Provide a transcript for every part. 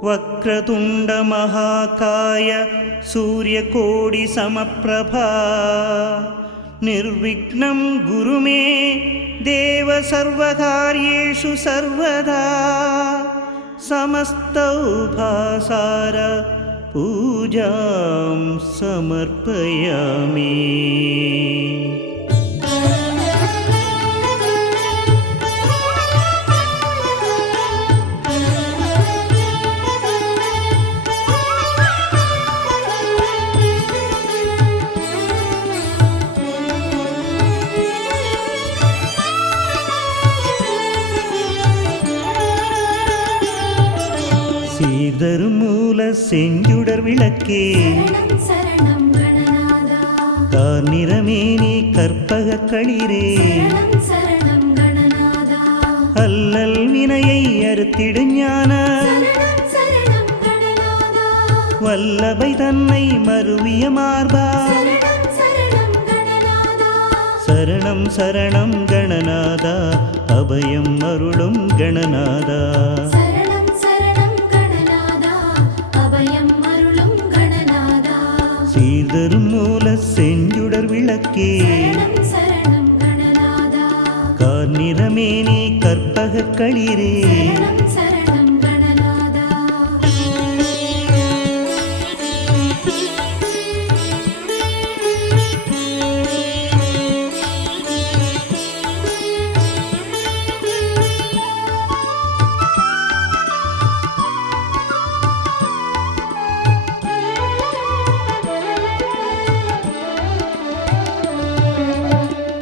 वक्रतुंड महाकाय सूर्यकोटि समप्रभा निर्विघ्नं गुरु मे देव सर्वकार्येषु सर्वदा समस्त उपासार पूजां समर्पयामि। சீர்தரும் மூல செஞ்சுடர் விளக்கே கார்நிறமேனி கற்பக களிரே அல்லல் வினையை அறுத்திடு ஞான வல்லபை தன்னை மருவிய மார்பா சரணம் சரணம் கணநாதா அபயம் அருளும் கணநாதா சீர்தரும் மூல செஞ்சுடர் விளக்கே கார்நிறமேனி கற்பக களிரே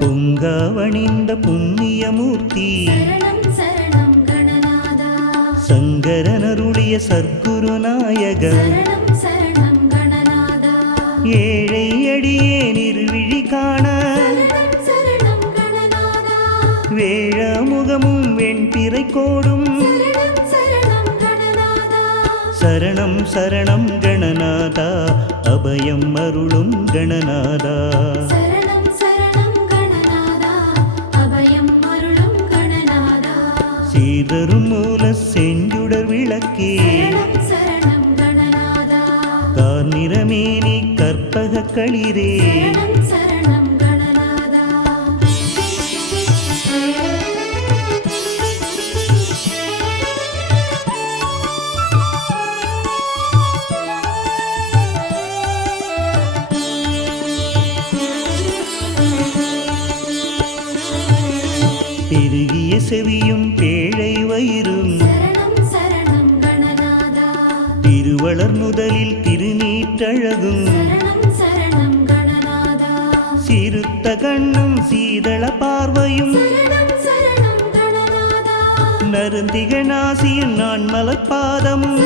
பொங்காவணிந்த புண்ணியமூர்த்தி சங்கரனருடைய சர்க்குருநாயக ஏழை அடியே நிர்விழி காண வேழமுகமும் வெண்பிறை கோடும் சரணம் சரணம் கணநாதா அபயம் அருளும் கணநாதா சீர்தரும் மூல செஞ்சுடர் விளக்கே கார்நிறமேனி கற்பக களிரே பெருகிய செவியும் பேழை வயிறும் திருவளர் முதலில் திருநீற்றழகும் சிறுத்த கண்ணும் சீதள பார்வையும் நருந்திக நாசியும் நான் மலப்பாதமும்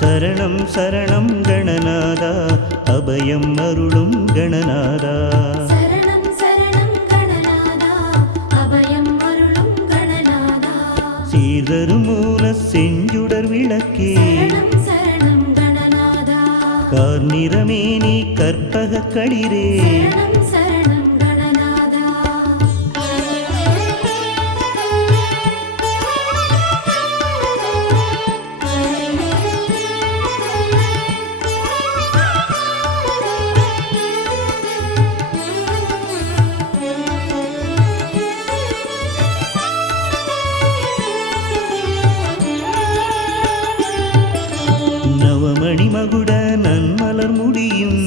சரணம் சரணம் கணநாதா அபயம் அருளும் கணநாதா சீர்தரும் மூல செஞ்சுடர் விளக்கே கார்நிறமேனி கற்பக களிரே மணிமகுட நன்மலர் முடியும்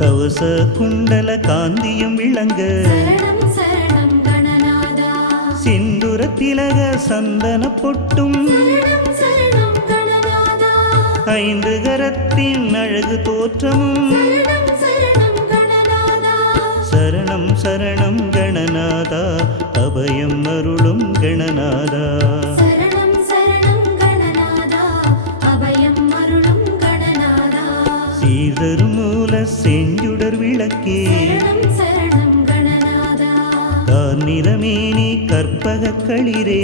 கவச குண்டல காந்தியும் விளங்க சிந்துர திலக சந்தன பொட்டும் ஐந்து கரத்தின் அழகு தோற்றமும் சரணம் சரணம் கணநாதா அபயம் அருளும் கணநாதா சீர்தரும் மூல செஞ்சுடர் விளக்கே கார்நிறமேனி கற்பக களிரே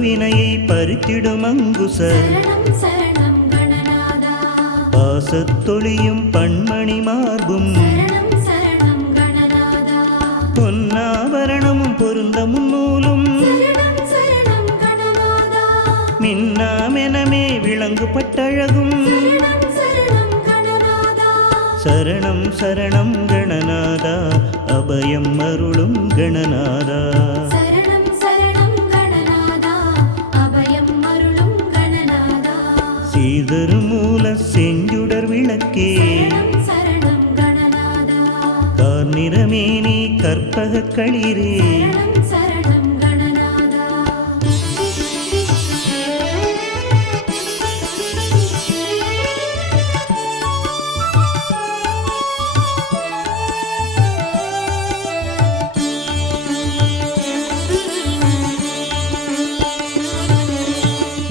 வினையை பறித்திடும் அங்குச சரணம் சரணம் கணநாதா பாசத்தொழியும் பண்மணி மார்பும் சரணம் சரணம் கணநாதா பொன்னாபரணமும் பொருந்தமும் நூலும் சரணம் சரணம் கணநாதா மின்னாமெனமே விளங்கு பட்டழகும் சரணம் சரணம் கணநாதா சரணம் சரணம் கணநாதா அபயம் அருளும் கணநாதா சரணம் சரணம் கணநாதா அபயம் அருளும் கணநாதா சீதரும் மூல செஞ்சுடர் விளக்கே சரணம் சரணம் கணநாதா கார்நிறமேனி கற்பக களிரே சரணம் சரணம் கணநாதா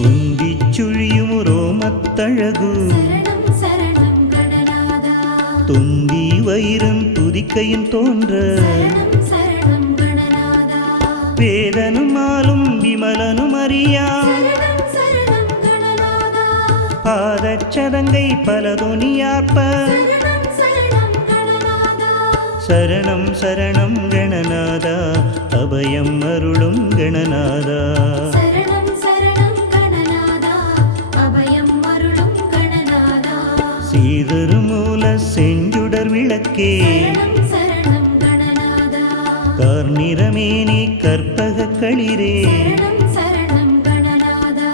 உந்திச் சுழியும் ரோமத்தழகு சரணம் சரணம் கணநாதா தொந்தி வயிறும் துதிக்கையும் தோன்ற சரணம் சரணம் கணநாதா வேதனும் ஆளும் விமலனும் அறியா சரணம் சரணம் கணநாதா பாதச்சதங்கை பலதொனியார்ப்ப சரணம் சரணம் கணநாதா சரணம் சரணம் கணநாதா அபயம் அருளும் கணநாதா சரணம் சரணம் கணநாதா அபயம் அருளும் கணநாதா சீதரு மூல செஞ்சுடர் விளக்கே சரணம் சரணம் கணநாதா கார்நிறமேனி கற்பக களிரே சரணம் சரணம் கணநாதா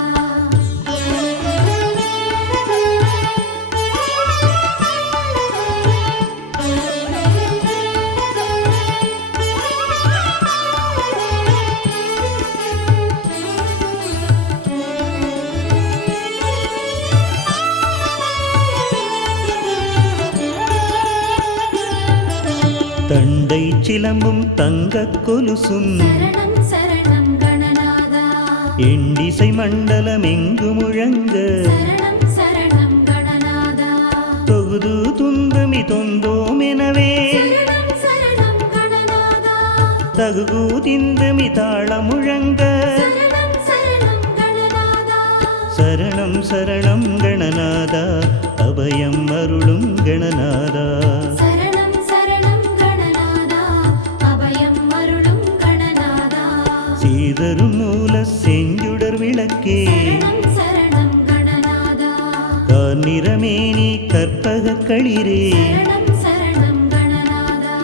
தண்டை சிலம்பும் தங்கக் கொலுசும் சரணம் சரணம் கணநாதா எண்டிசை மண்டலம் எங்கு முழங்க சரணம் சரணம் கணநாதா தொகுது துந்துமி தொந்தோம் எனவே சரணம் சரணம் கணநாதா தகுகு திந்துமி தாள முழங்க சரணம் சரணம் கணநாதா சரணம் சரணம் கணநாதா அபயம் அருளும் கணநாதா சரணம் சரணம் கணநாதா அபயம் அருளும் கணநாதா சீதரு மூல செஞ்சுடர் விளக்கே சரணம் சரணம் கணநாதா கார்நிறமேனி கற்பக களிரே சரணம் சரணம் கணநாதா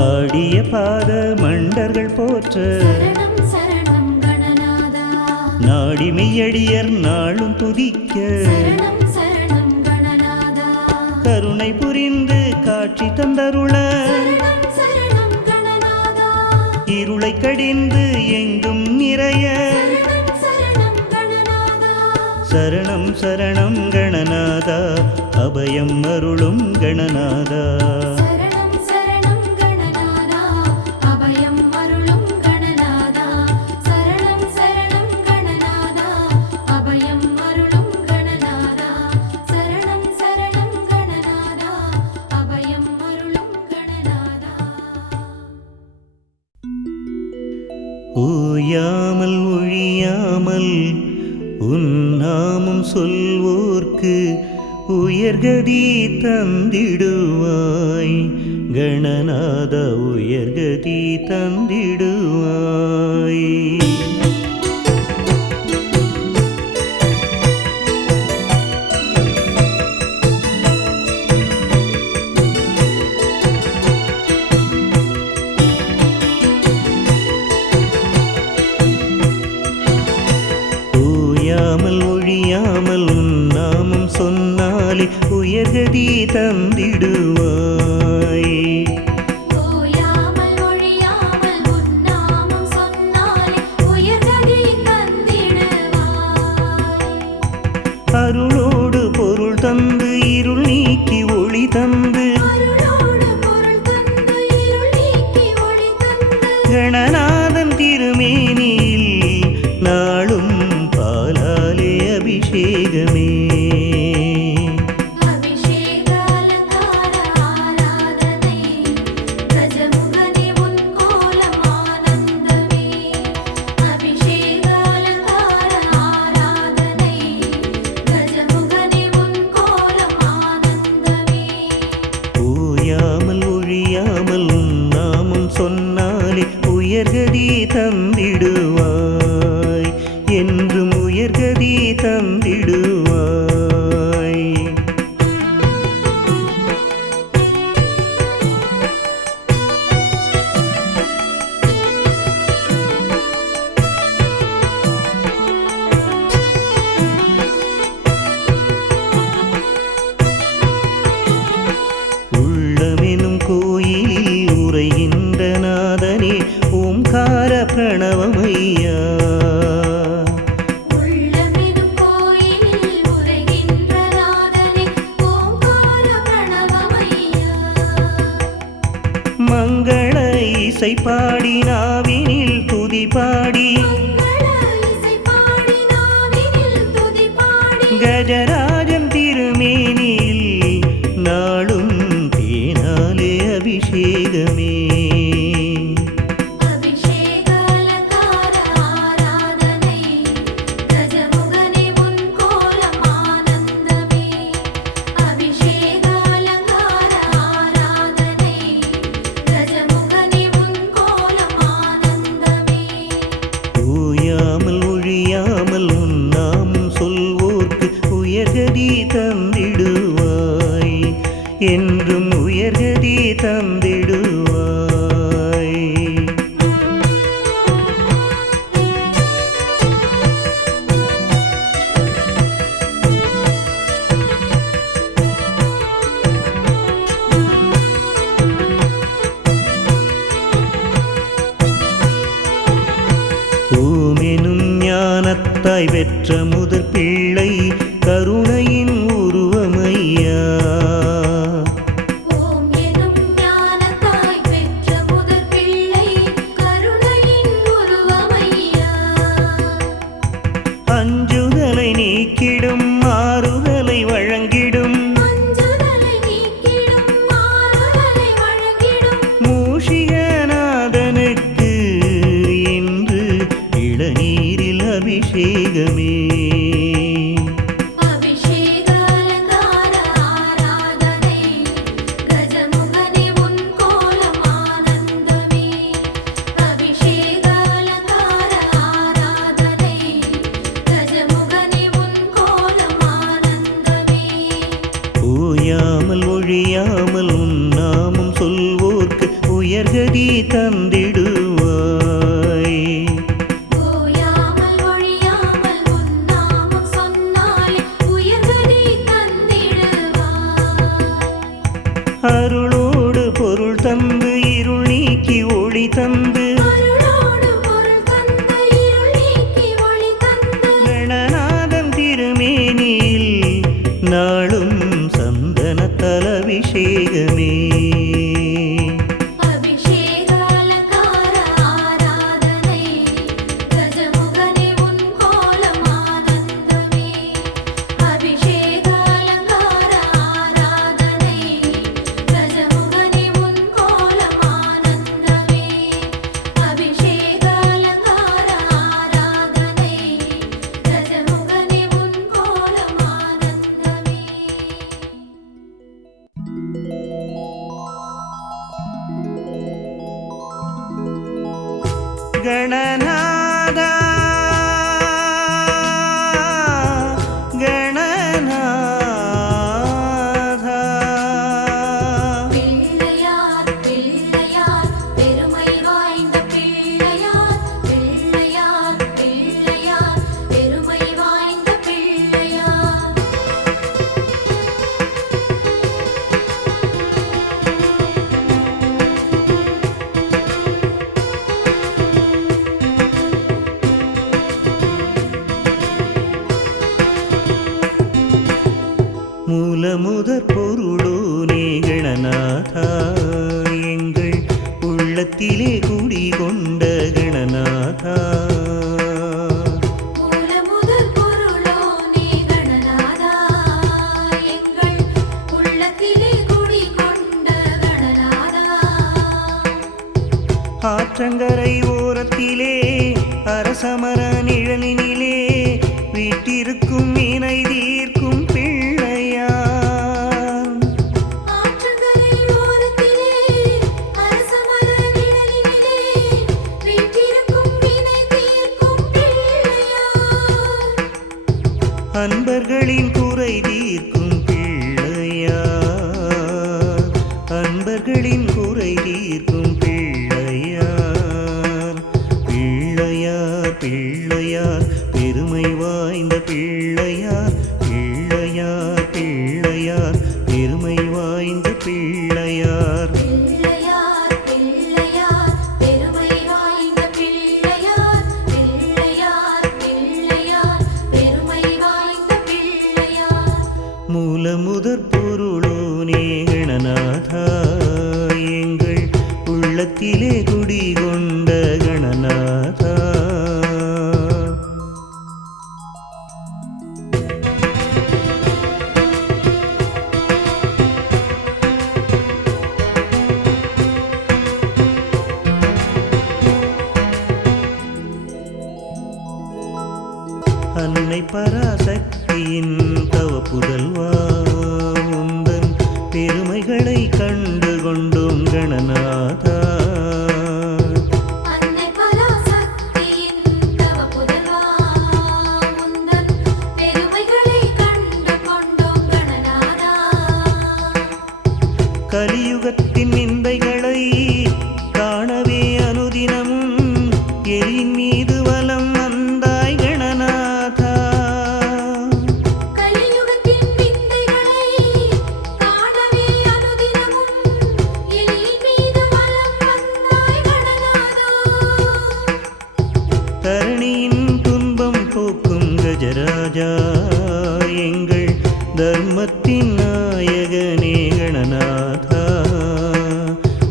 ஆடிய பாத மண்டர்கள் போற்ற சரணம் சரணம் கணநாதா நாடிமையடியர் நாளும் துதிக்க சரணம் சரணம் கணநாதா கருணை புரிந்து காட்சி தந்தருள சரணம் சரணம் கணநாதா இருளை கடிந்து எங்கும் நிறைய சரணம் சரணம் கணநாதா சரணம் சரணம் கணநாதா அபயம் அருளும் கணநாதா சரணம் சரணம் கணநாதா அபயம் அருளும் கணநாதா சரணம் சரணம் கணநாதா அபயம் அருளும் கணநாதா சரணம் சரணம் கணநாதா அபயம் அருளும் கணநாதா ஓயாமல் ஒழியாமல் உன் நாமம் சொல்வோர்க்கு உயர்கதி தந்திடுவாய் கணநாத உயர்கதி தந்திடுவாய் ஓயாமல் ஒழியாமல் உன் நாமம் சொன்னாலே உயர்கதி தந்திடுவாய் ஓயாமல் சொன்னாலே உயர்கதி தந்திடுவாய், என்றும் உயர்கதி தந்திடுவாய். உள்ளமெனும் கோயிலில் உரைகின்ற நாதனே ஓம்கார பிரணவமையா. உள்ளமெனும் கோயிலில் உரைகின்ற நாதனே ஓம்கார பிரணவமையா. மங்கள இசை பாடி நாவினில் துதி பாடி, மங்கள இசை பாடி நாவினில் துதி பாடி, கஜராஜன் திருமேனியில் நாளும் தேனாலே அபிஷேகமே. அபிஷேக அலங்கார ஆராதனை, கஜமுகனே உன் கோலம் ஆனந்தமே. அபிஷேக அலங்கார ஆராதனை, கஜமுகனே உன் கோலம் ஆனந்தமே. ஓயாமல் ஒழியாமல் உன் நாமம் சொல்வோர்க்கு உயர்கதி தந்திடுவாய், என்றும் உயர்கதி தந்திடுவாய். ஓமெனும் ஞானத்தாய் பெற்ற முதற் பிள்ளை கருணையின் உருவமையா. ஓம் எனும் ஞானத்தாய் பெற்ற முதற் பிள்ளை கருணையின் உருவமையா. அஞ்சுதலை நீக்கிடும் ஆறுதலை வழங்கிடும், மஞ்சுதலை நீக்கிடும் ஆறுதலை வழங்கிடும், மூஷிகநாதனுக்கு இன்று இளநீரில் அபிஷேகமே. அபிஷேக அலங்கார ஆராதனை, கஜமுகனே உன் கோலம் ஆனந்தமே. அபிஷேக அலங்கார ஆராதனை, கஜமுகனே உன் கோலம் ஆனந்தமே. ஓயாமல் ஒழியாமல் உன் நாமம் சொல்வோர்க்கு உயர்கதி தந்திடுவாய். ஓயாமல் ஒழியாமல் உன் நாமம் சொன்னாலே உயர்கதி தந்திடுவாய். அருளோடு பொருள் தந்து இருள் நீக்கி ஒளி தந்து, அருளோடு பொருள் தந்து இருள் நீக்கி ஒளி தந்து, கணநாதன் திருமேனியில் நாளும் சந்தனத்தல அபிஷேகமே. அபிஷேக அலங்கார ஆராதனை, கஜமுகனே உன் கோலம் ஆனந்தமே. அபிஷேக அலங்கார ஆராதனை, கஜமுகனே உன் கோலம் ஆனந்தமே. அபிஷேக அலங்கார ஆராதனை, கஜமுகனே உன் கோலம் ஆனந்தமே. கணநாதா கணநாதா, பிள்ளையார் பிள்ளையார் பெருமை வாய்ந்த பிள்ளையார், பிள்ளையார் பிள்ளையார் பெருமை வாய்ந்த பிள்ளையார். மூலமுதற் பொருளோனே கணநாதா, எங்கள் உள்ளத்திலே குடிகொண்ட கணநாதா. மூலமுதற் பொருளோனே கணநாதா, எங்கள் உள்ளத்திலே குடிகொண்ட கணநாதா. ஆற்றங்கரை ஓரத்திலே அரசமர நிழலினிலே வீட்டிருக்கும் வினை தீர்க்கும் பிள்ளையார். ஆற்றங்கரை ஓரத்திலே அரசமர நிழலிலே அன்பர்களின் குறை தீர்க்கும் பிள்ளையார், அன்பர்களின் குறை தீர்க்கும் பிள்ளையார். பிள்ளையார் பிள்ளையார் பெருமை வாய்ந்த பிள்ளையார், பிள்ளையார் பிள்ளையார் பெருமை வாய்ந்த பிள்ளையார். பிள்ளையார் பிள்ளையார் பெருமை வாய்ந்த பிள்ளையார், பிள்ளையார் பிள்ளையார் பெருமை வாய்ந்த பிள்ளையார். மூல முதற் பொருளோனே கணநாதா, எங்கள் உள்ளத்திலே குடிகொண்ட கணநாதா. அன்னை பராசக்தியின் தவ புதல்வா, உந்தன் பெருமைகளை கண்டு கொண்டோம் கணநாதா. அன்னை பராசக்தியின் தவ புதல்வா, உந்தன் பெருமைகளை கண்டு கொண்டோம் கணநாதா. கலியுகத்தின் நிந்தைகளை காணவே அனுதினமும் எலியின் மீது வலம் வந்தாய் கணநாதா. கலியுகத்தின் விந்தைகளை காணவே அனுதினமும் எலியின் மீது வலம் வந்தாய் கணநாதா. தரணியின் துன்பம் போக்கும் கஜராஜா, எங்கள் தர்மத்தின் நாயகனே கணநாதா.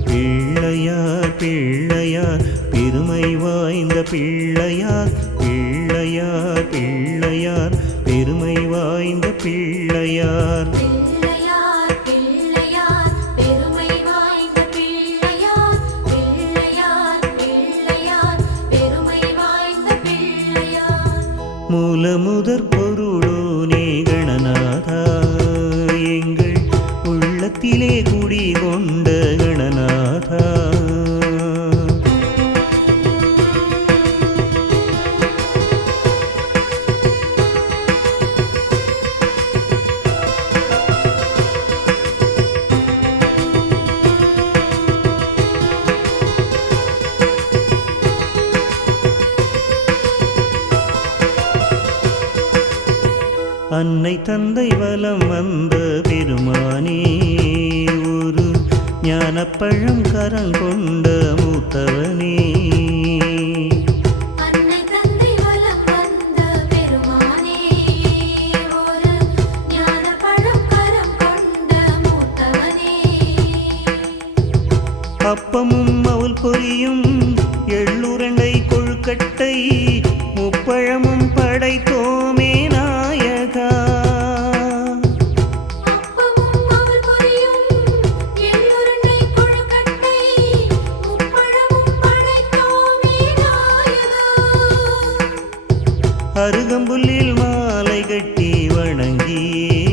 பிள்ளையார் பிள்ளையார் பெருமை வாய்ந்த பிள்ளையார், பிள்ளையார் பிள்ளையார் பெருமை வாய்ந்த பிள்ளையார். பிள்ளையார் பிள்ளையார் பெருமை வாய்ந்த பிள்ளையார், பிள்ளையார் பிள்ளையார் பெருமை வாய்ந்த பிள்ளையார். மூல முதற் பொருளோனே கணநாதா, எங்கள் உள்ளத்திலே குடிகொண்ட கணநாதா. அன்னை தந்தை வலம் வந்த பெருமானே, ஒரு ஞானப்பழம் கரங்கொண்ட மூத்தவனே. அன்னை தந்தை வலம் வந்த பெருமானே, ஒரு ஞானப்பழம் கரம் கொண்ட மூத்தவனே. அப்பமும் அவள் பொரியும் எள்ளுருண்டை கொழுக்கட்டை முப்பழமும் படைத்தோமே நாயகா. அப்பமும் அவள் பொரியும் எள்ளுருண்டை கொழுக்கட்டை முப்பழமும் படைத்தோமே நாயகா. அருகம்புல்லில் மாலை கட்டி வணங்கியே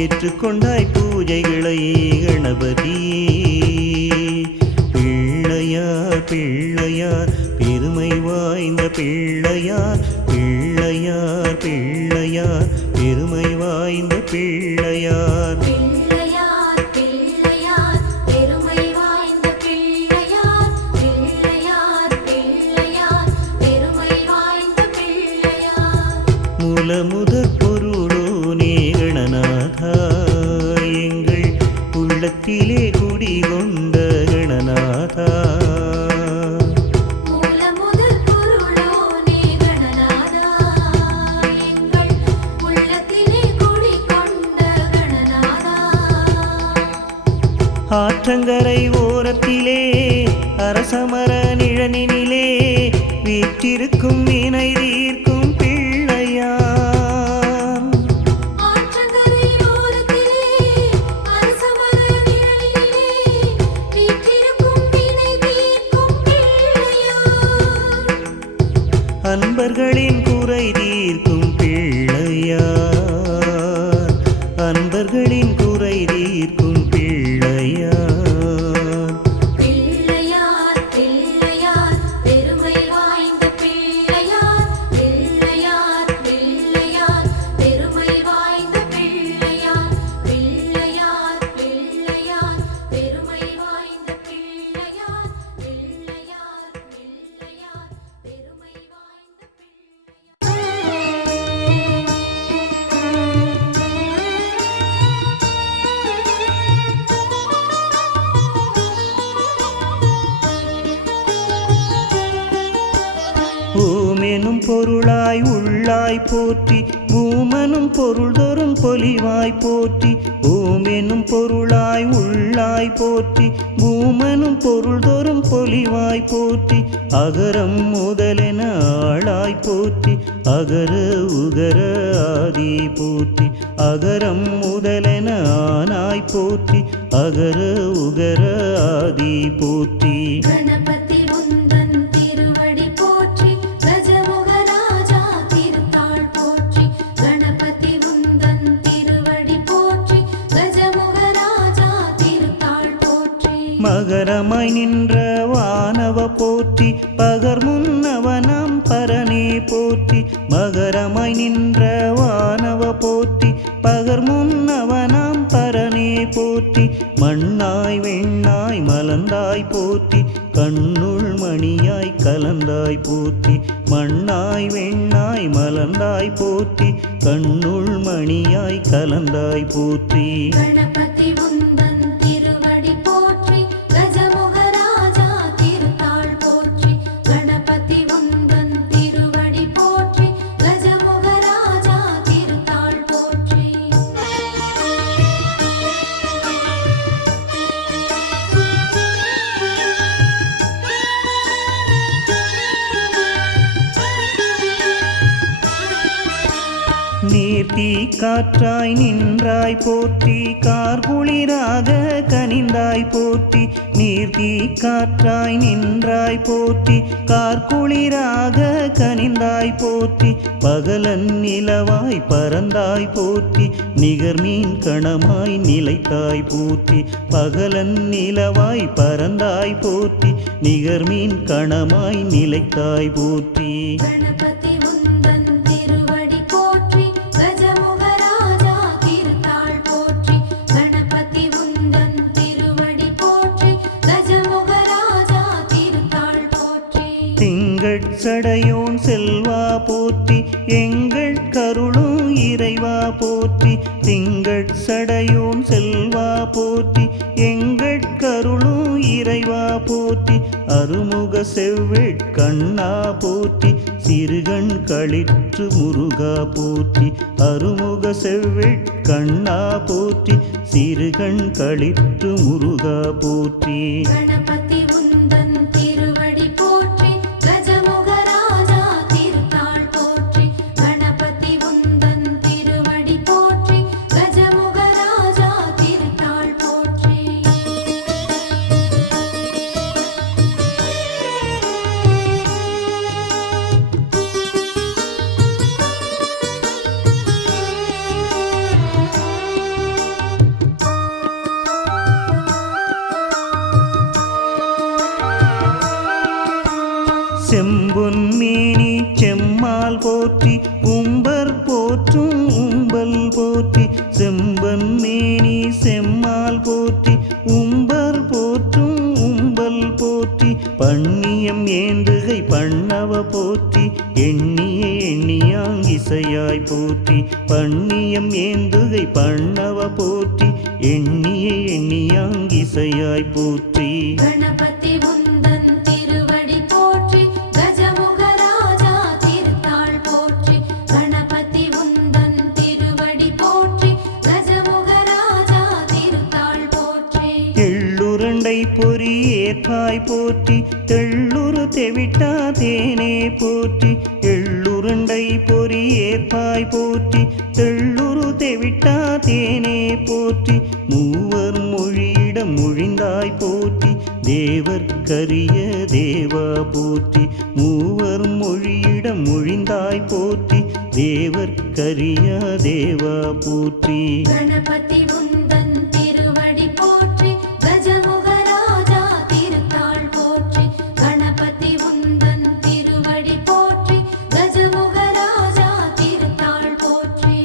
ஏற்றுக்கொண்டாய் பூஜைகளை கணபதியே. பிள்ளையார் பிள்ளையார் பெருமை வாய்ந்த பிள்ளையார், பிள்ளையார் பிள்ளையார் பெருமை வாய்ந்த பிள்ளையார். பிள்ளையார் பிள்ளையார் பெருமை வாய்ந்த பிள்ளையார், பிள்ளையார் பிள்ளையார் பெருமை வாய்ந்த பிள்ளையார். மூல முதற் பொருளோனே கணநாதா, எங்கள் உள்ளத்திலே குடிகொண்ட கணநாதா. மூல முதற் பொருளோனே கணநாதா, எங்கள் உள்ளத்திலே குடிகொண்ட கணநாதா. ஆற்றங்கரை ஓரத்திலே அரசமர நிழனினிலே வீற்றிருக்கும் வினை தீர்க்கும் பிள்ளையார். ஆற்றங்கரை ஓரத்திலே அரசமர நிழலிலே வீற்றிருக்கும் வினை தீர்க்கும் பிள்ளையார். அன்பர்களின் குறை தீர்க்கும் பிள்ளையார், அன்பர்களின் குறை தீர்க்கும் பிள்ளையார். பிள்ளையார் பிள்ளையார் பெருமை வாய்ந்த பிள்ளையார், பிள்ளையார் பொருளாய் உள்ளாய் போற்றி பூமனும் பொருள் தோறும் பொலிவாய் போற்றி ஓம் எனும் பொருளாய் உள்ளாய் போற்றி பூமனும் பொருள் தோறும் பொலிவாய் போற்றி அகரம் முதலென ஆளாய் போற்றி அகர உகர ஆதி போற்றி அகரம் முதலென ஆனாய் போற்றி அகர உகர ஆதி போற்றி கணபதி உந்தன் திருவடி போற்றி கஜமுகராஜா திருத்தாள் போற்றி கணபதி உந்தன் திருவடி போற்றி கஜமுகராஜா திருத்தாள் போற்றி மகரமாய் நின்ற வானவ போற்றி பகர் முன்னவனாம் பரனே போற்றி மகரமாய் நின்ற வானவ போற்றி பகர் முன்னவனாம் பரனே போற்றி மண்ணாய் வெண்ணாய் மலர்ந்தாய் போற்றி கண்ணுள் மணியாய் கலந்தாய் போற்றி மண்ணாய் வெண்ணாய் மலர்ந்தாய் போற்றி கண்ணுள் மணியாய் கலந்தாய் போற்றி கணபதி உந்தன் திருவடி போற்றி கஜமுகராஜா திருத்தாள் போற்றி கணபதி உந்தன் திருவடி போற்றி கஜமுகராஜா திருத்தாள் போற்றி நீர்த்தி காற்றாய் நின்றாய் போற்றி கார்குளிராக கனிந்தாய் போற்றி நீர்த்தி காற்றாய் நின்றாய் போற்றி கார்குளிராக கனிந்தாய் போற்றி பகலன் நிலவாய் பறந்தாய் போற்றி நிகர்மீன் கணமாய் நிலைத்தாய் போற்றி பகலன் நிலவாய் பறந்தாய் போற்றி நிகர்மீன் கணமாய் நிலைத்தாய் போற்றி கணபதி உந்தன் திருவடி போற்றி கஜமுகராஜா திருத்தாள் போற்றி கணபதி உந்தன் திருவடி போற்றி கஜமுகராஜா திருத்தாள் போற்றி திங்கள் சடையோன் செல்வா போற்றி எங்கள் கருளும் இறைவா போற்றி திங்கள் சடையோன் செல்வா போற்றி எங்கள் கருளும் இறைவா போற்றி அருமுக செவ்வேட் கண்ணா போற்றி சிறுகண் களிற்று முருகா போற்றி அருமுக செவ்வேட் கண்ணா போற்றி சிறுகண் களிற்று முருகா போற்றி கணபதி உந்தன் திருவடி போற்றி கஜமுகராஜா திருத்தாள் போற்றி கணபதி உந்தன் திருவடி போற்றி கஜமுகராஜா திருத்தாள் போற்றி செம்பொன் மேனி செம்மால் போற்றி உம்பர் போற்றும் உம்பல் போற்றி செம்பன் மேனி செம்மால் போற்றி உம்பர் போற்றும் உம்பல் போற்றி பண்ணியம் ஏந்துகை பண்ணவ போற்றி எண்ணிய எண்ணியாங்கிசையாய் போற்றி பண்ணியம் ஏந்துகை பண்ணவ போற்றி எண்ணிய எண்ணியாங்கிசையாய் போற்றி கணபதி உந்தன் திருவடி போற்றி கஜமுகராஜா திருத்தாள் போற்றி கணபதி உந்தன் திருவடி போற்றி கஜமுகராஜா திருத்தாள் போற்றி எள்ளுருண்டை பொறி ஏற்பாய் போற்றி தெள்ளுரு தெவிட்டா தேனே போற்றி எள்ளுருண்டை பொறி ஏற்பாய் போற்றி தெள்ளுரு தெவிட்டா தேனே போற்றி மூவர் மொழியிடம் மொழிந்தாய் போற்றி தேவர்க்கரிய தேவா போற்றி மூவர் மொழியிடம் மொழிந்தாய் போற்றி தேவர்க்கரிய தேவா போற்றி கணபதி உந்தன் திருவடி போற்றி கஜமுகராஜா திருத்தாள் போற்றி கணபதி உந்தன் திருவடி போற்றி கஜமுகராஜா திருத்தாள் போற்றி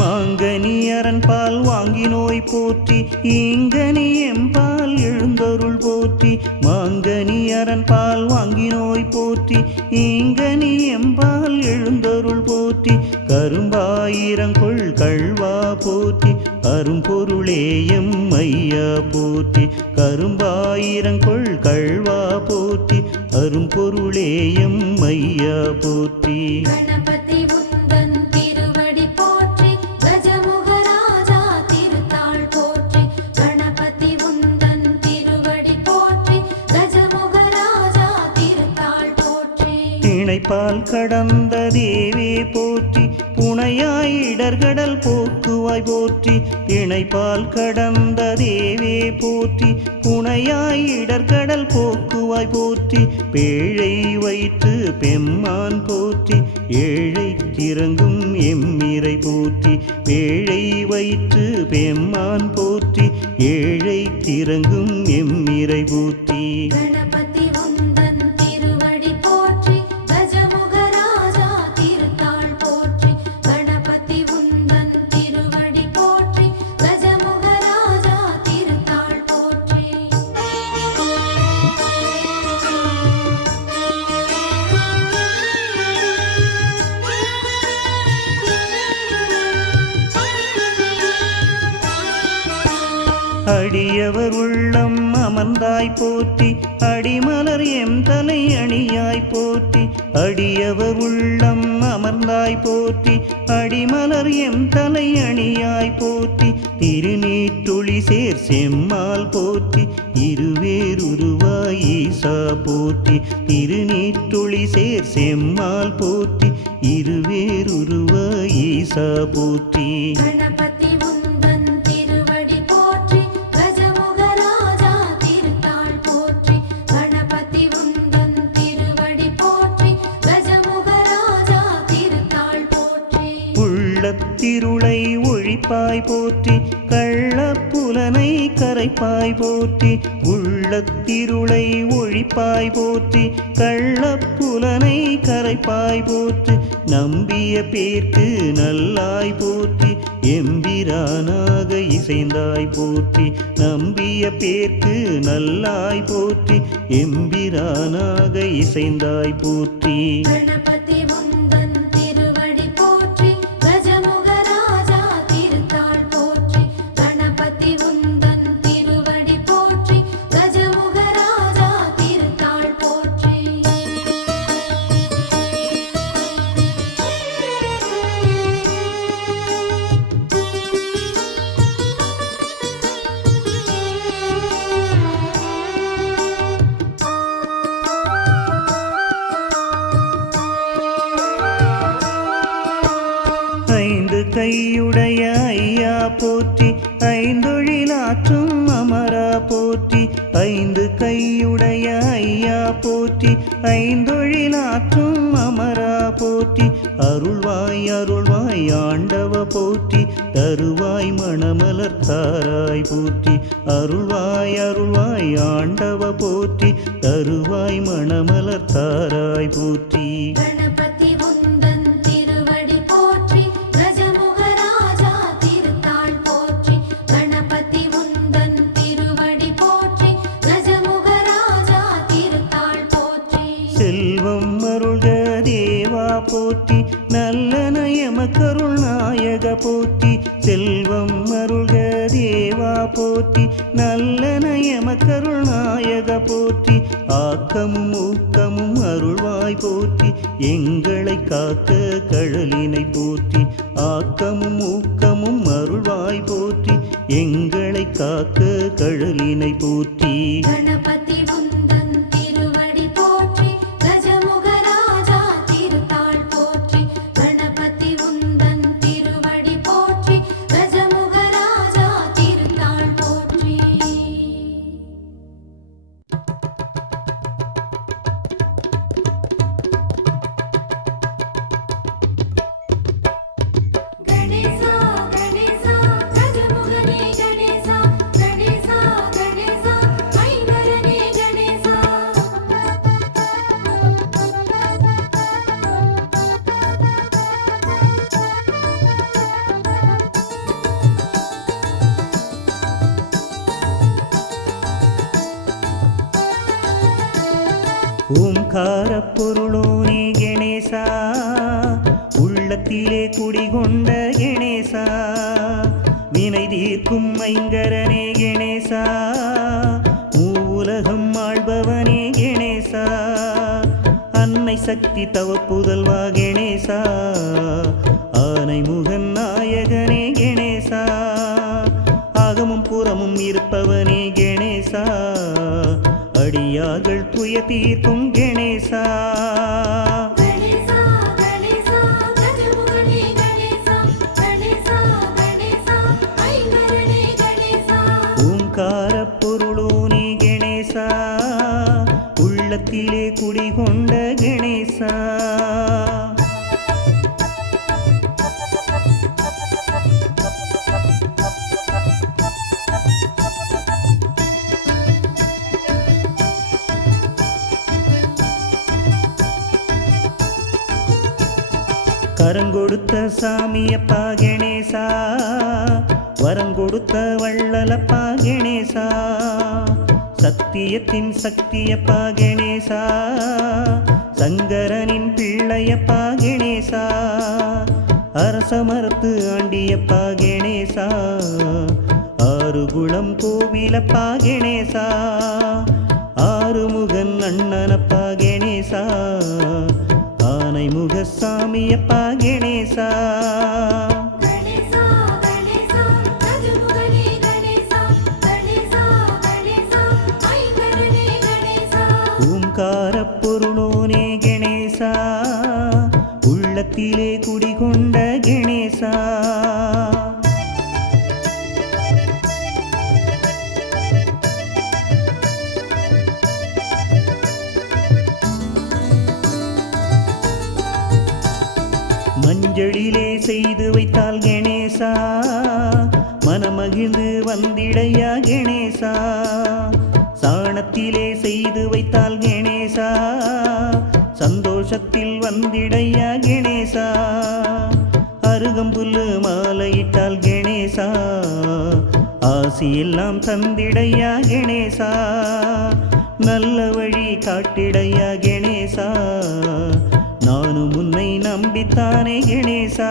மாங்கனி அரண்பால் வாங்கினோய் போற்றி ஈங்கனி எம்பால் எழுந்தருள் போற்றி மாங்கனி அரண்பால் வாங்கினோய் போற்றி ஈங்கனி எம்பால் எழுந்தருள் போற்றி கரும்பாயிரங்கொள் கள்வா போற்றி அரும்பொருளே எம் ஐயா போற்றி கரும்பாயிரங்கொள் கள்வா போற்றி அரும்பொருளே எம் ஐயா போற்றி கணபதி உந்தன் திருவடி போற்றி கஜமுகராஜா திருத்தாள் போற்றி கணபதி உந்தன் திருவடி போற்றி கஜமுகராஜா திருத்தாள் போற்றி திணைப்பால் கடந்த தேவே போற்றி புனையாய் இடர்கடல் போக்குவாய் போற்றி திணைப்பால் கடந்த தேவே போற்றி புனையாய் இடர்கடல் போக்குவாய் போற்றி பேழை வயிற்று பெம்மான் போற்றி ஏழை கிறங்கும் எம்மிரை போற்றி பேழை வயிற்று பெம்மான் போற்றி ஏழை கிறங்கும் எம்மிரை போற்றி கணபதி உந்தன் திருவடி போற்றி கஜமுகராஜா திருத்தாள் போற்றி கணபதி உந்தன் திருவடி போற்றி கஜமுகராஜா திருத்தாள் போற்றி அடியவர் உள்ளம் அமர்ந்தாய் போற்றி அடிமலர் எம் தலை அணியாய் போற்றி அடியவர் உள்ளம் அமர்ந்தாய் போற்றி அடிமலர் எம் தலை அணியாய் போற்றி திருநீற்றுளி சேர் செம்மால் போற்றி இருவேருருவாய் ஈசா போற்றி திருநீற்றுளி சேர் செம்மால் போற்றி இருவேருருவாய் ஈசா போற்றி கணபதி உந்தன் திருவடி போற்றி கஜமுகராஜா திருத்தாள் போற்றி கணபதி உந்தன் திருவடி போற்றி கஜமுகராஜா திருத்தாள் போற்றி உள்ளத்திருளை ஒழிப்பாய் போற்றி கள்ளப்புலனை கரைப்பாய் போற்றி உள்ளத்திருளை ஒழிப்பாய் போற்றி கள்ளப்புலனை கரைப்பாய் போற்றி நம்பிய பேர்க்கு நல்லாய் போற்றி எம்பிரானாக இசைந்தாய் போற்றி நம்பிய பேர்க்கு நல்லாய் போற்றி எம்பிரானாக இசைந்தாய் போற்றி கணபதி உந்தன் திருவடி போற்றி கஜமுகராஜா திருத்தாள் போற்றி கணபதி உந்தன் திருவடி போற்றி கஜமுகராஜா திருத்தாள் போற்றி ஐந்து கையுடைய ஐயா போற்றி ஐந்தொழிலாற்றும் அமரா போற்றி ஐந்து கையுடைய ஐயா போற்றி ஐந்தொழிலாற்றும் அமரா போற்றி அருள்வாய் அருள்வாய் ஆண்டவ போற்றி தருவாய் மணமலர் தாராய் போற்றி அருள்வாய் அருள்வாய் ஆண்டவ போற்றி தருவாய் மணமலர் தாராய் போற்றி கணபதி உந்தன் திருவடி போற்றி கஜமுகராஜா திருத்தாள் போற்றி கணபதி உந்தன் திருவடி போற்றி கஜமுகராஜா திருத்தாள் போற்றி செல்வம் அருள்க தேவா போற்றி நல்லன எமக்கருள் நாயக போற்றி செல்வம் அருள்க தேவா போற்றி நல்லன எமக்கருள் நாயக போற்றி ஆக்கமும் ஊக்கமும் அருள்வாய் போற்றி எங்களை காக்க கழலினை போற்றி ஆக்கமும் ஊக்கமும் அருள்வாய் போற்றி எங்களை காக்க கழலினை போற்றி கணபதி உந்தன் திருவடி போற்றி கஜமுகராஜா திருத்தாள் போற்றி கணபதி உந்தன் திருவடி போற்றி கஜமுகராஜா திருத்தாள் போற்றி கணேசா கணேசா கஜமுகனே கணேசா கணேசா கணேசா ஐங்கரனே கணேசா ஓம்கார பொருளோனே கணேசா உள்ள உள்ளத்திலே குடிகொண்ட கணேசா வினை தீர்க்கும் ஐங்கரனே கணேசா மூவுலகம் ஆள்பவனே கணேசா அன்னை சக்தி தவ புதல்வா கணேசா ஆனை முகன் நாயகனே கணேசா ஆகமும் புறமும் இருப்பவனே கணேசா அடியார்கள் துய தீர்க்கும் கணேசா கணேசா கணேசா கஜமுகனே கணேசா கணேசா கணேசா ஐங்கரனே கணேசா ஓங்கார பொருளோனே கணேசா உள்ளத்திலே குடிகொண்ட கணேசா கரங்கொடுத்த சாமியப்பா கணேசா வரங்கொடுத்த வள்ளலப்பா கணேசா சத்தியத்தின் சக்தியப்பா கணேசா சங்கரனின் பிள்ளையப்பா கணேசா அரசமரத்து ஆண்டியப்பா கணேசா ஆறுகுளம் கோவிலப்பா கணேசா ஆறுமுகன் அண்ணனப்பா கணேசா ஆனை முகசாமியப்பா கணேசா கணேசா கணேசா கஜமுகனே கணேசா கணேசா கணேசா ஐங்கரனே கணேசா ஓங்கார பொருளோனே கணேசா உள்ளத்திலே குடிகொண்ட கணேசா மஞ்சளிலே செய்து வைத்தால் கணேசா மனமகிழ்ந்து வந்திடையா கணேசா சாணத்திலே செய்து வைத்தால் கணேசா சந்தோஷத்தில் வந்திடையா கணேசா அருகம்புல்லு மாலையிட்டால் கணேசா ஆசியெல்லாம் தந்திடையா கணேசா நல்ல வழி காட்டிடையா கணேசா நானும் உன்னை நம்பித்தானே கணேசா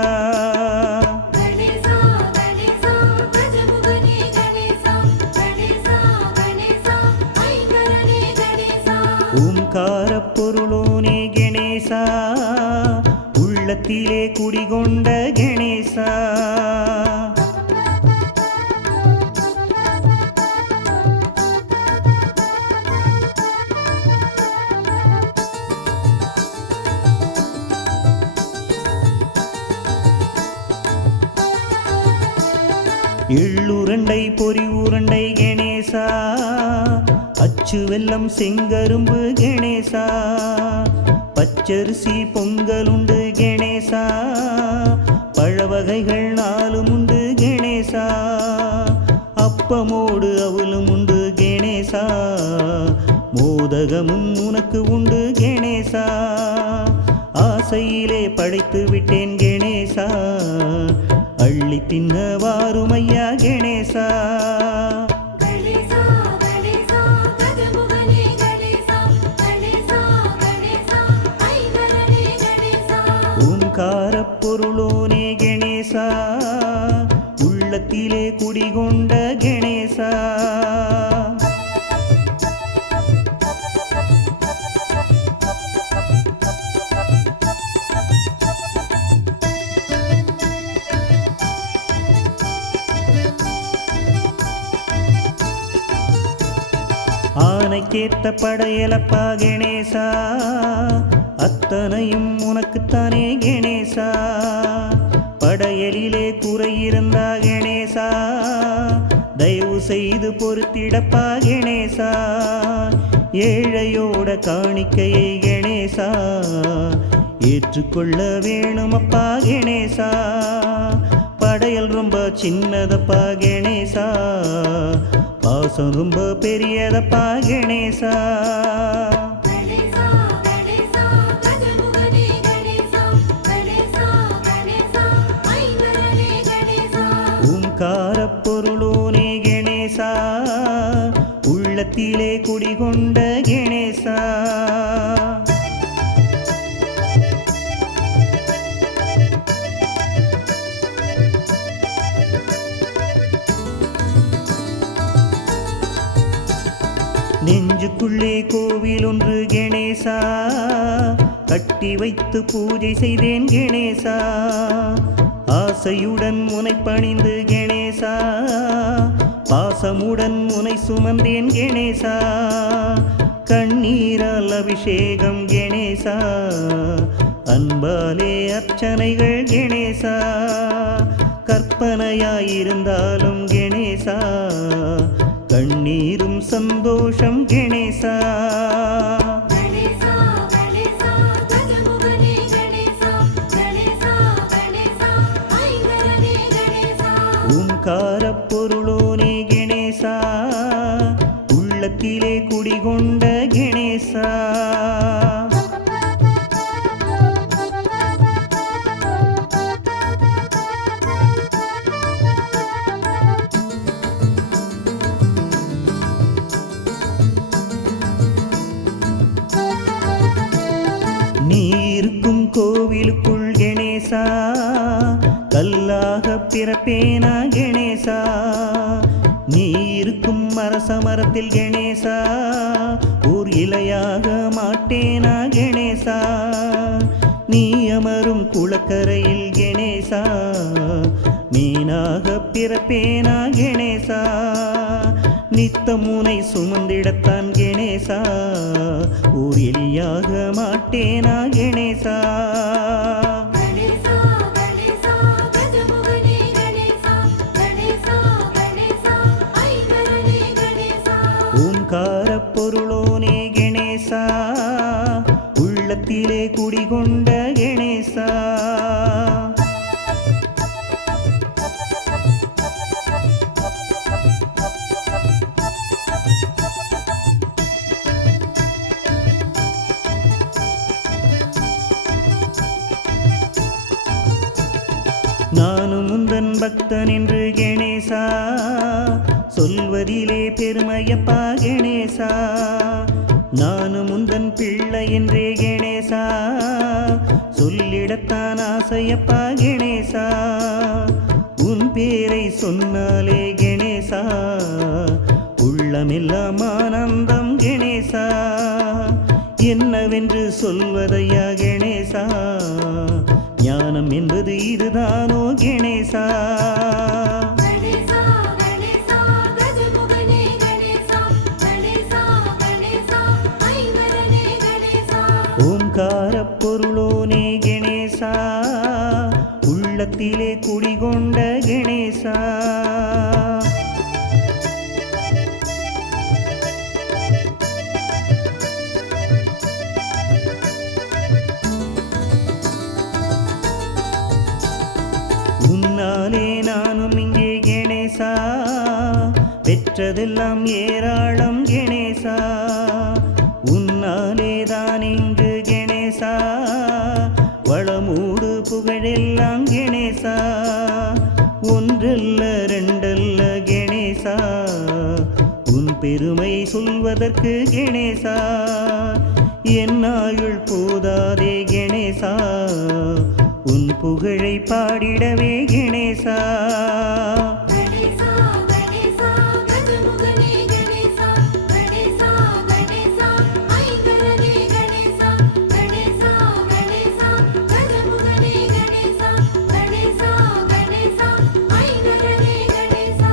கணேசா கணேசா கஜமுகனே கணேசா கணேசா கணேசா ஐங்கரனே கணேசா ஓம்கார பொருளோனே கணேசா உள்ளத்திலே குடிகொண்ட கணேசா எள்ளுருண்டை பொறி உருண்டை கணேசா அச்சு வெல்லம் செங்கரும்பு கணேசா பச்சரிசி பொங்கலுண்டு கணேசா பழவகைகள் நாலும் உண்டு கணேசா அப்பமோடு அவலும் உண்டு கணேசா மோதகமும் உனக்கு உண்டு கணேசா ஆசையிலே படைத்து விட்டேன் கணேசா அள்ளி தின்ன வாருமையா கணேசா கணேசா கணேசா கஜமுகனே கணேசா கணேசா கணேசா ஐங்கரனே கணேசா ஓங்கார பொருளோனே கணேசா உள்ளத்திலே குடிகொண்ட கணேசா ஆனைக்கேத்த படையலப்பா கணேசா அத்தனையும் உனக்குத்தானே கணேசா படையலிலே குறை இருந்தா கணேசா தயவு செய்து பொறுத்திடப்பா கணேசா ஏழையோட காணிக்கையை கணேசா ஏற்றுக்கொள்ள வேணுமப்பா கணேசா படையல் ரொம்ப சின்னதப்பா கணேசா பாசம் ரொம்ப பெரியதப்பா கணேசா கணேசா கணேசா கஜமுகனே கணேசா கணேசா கணேசா ஐங்கரனே கணேசா ஓங்கார பொருளோனே கணேசா உள்ளத்திலே குடிகொண்ட கணேசா நெஞ்சுக்குள்ளே கோவில் ஒன்று கணேசா, கட்டி வைத்து பூஜை செய்தேன் கணேசா. ஆசையுடன் உனை பணிந்து கணேசா, பாசமுடன் உனை சுமந்தேன் கணேசா. கண்ணீரால் அபிஷேகம் கணேசா, அன்பாலே அர்ச்சனைகள் கணேசா. கற்பனையாயிருந்தாலும் கணேசா, கண்ணீரும் சந்தோஷம் கணேசா. கணேசா கணேசா கஜமுகனே கணேசா, கணேசா கணேசா ஐங்கரனே கணேசா. ஓம்காரப் பொருளோனே கணேசா, உள்ளத்திலே குடிகொண்ட கணேசா. நீ இருக்கும் கோவிலுக்குள் கணேசா, கல்லாக பிறப்பேனா கணேசா. நீ இருக்கும் அரச மரத்தில் கணேசா, ஓர் இலையாக மாட்டேனா கணேசா. நீ அமரும் குளக்கரையில் கணேசா, மீனாக பிறப்பேனா கணேசா. நித்தம் உனை சுமந்திடத்தான் கணேசா, ஓர் எலியாக மாட்டேனா கணேசா. கணேசா கணேசா கஜமுகனே கணேசா, கணேசா கணேசா ஐங்கரனே கணேசா. ஓம்காரப் பொருளோனே கணேசா, உள்ளத்திலே குடிகொண்ட கணேசா. நானும் உந்தன் பக்தன் என்று கணேசா, சொல்வதிலே பெருமையப்பா கணேசா. நானும் உந்தன் பிள்ளை என்றே கணேசா, சொல்லிடத்தான் ஆசையப்பா கணேசா. உன் பேரை சொன்னாலே கணேசா, உள்ளமெல்லாம் ஆனந்தம் கணேசா. என்னவென்று சொல்வதையா கணேசா, ஞானம் என்பது இதுதானோ கணேசா. கணேசா கணேசா கஜமுகனே கணேசா, கணேசா கணேசா ஐங்கரனே கணேசா. ஓம்காரப் பொருளோனே கணேசா, உள்ளத்திலே குடிகொண்ட கணேசா. உன்னாலே நானும் இங்கே கணேசா, பெற்றதெல்லாம் ஏராளம் கணேசா. உன்னாலே தான் இங்கு கணேசா, வளமூடு புகழெல்லாம் கணேசா. ஒன்றல்ல ரெண்டல்ல கணேசா, உன் பெருமை சொல்வதற்கு கணேசா. என் ஆயுள் போதாதே கணேசா, உன் புகழை பாடிடவே கணேசா. கணேசா கணேசா கஜமுகனே கணேசா, கணேசா கணேசா ஐங்கரனே கணேசா, கணேசா கணேசா கஜமுகனே கணேசா, கணேசா கணேசா ஐங்கரனே கணேசா.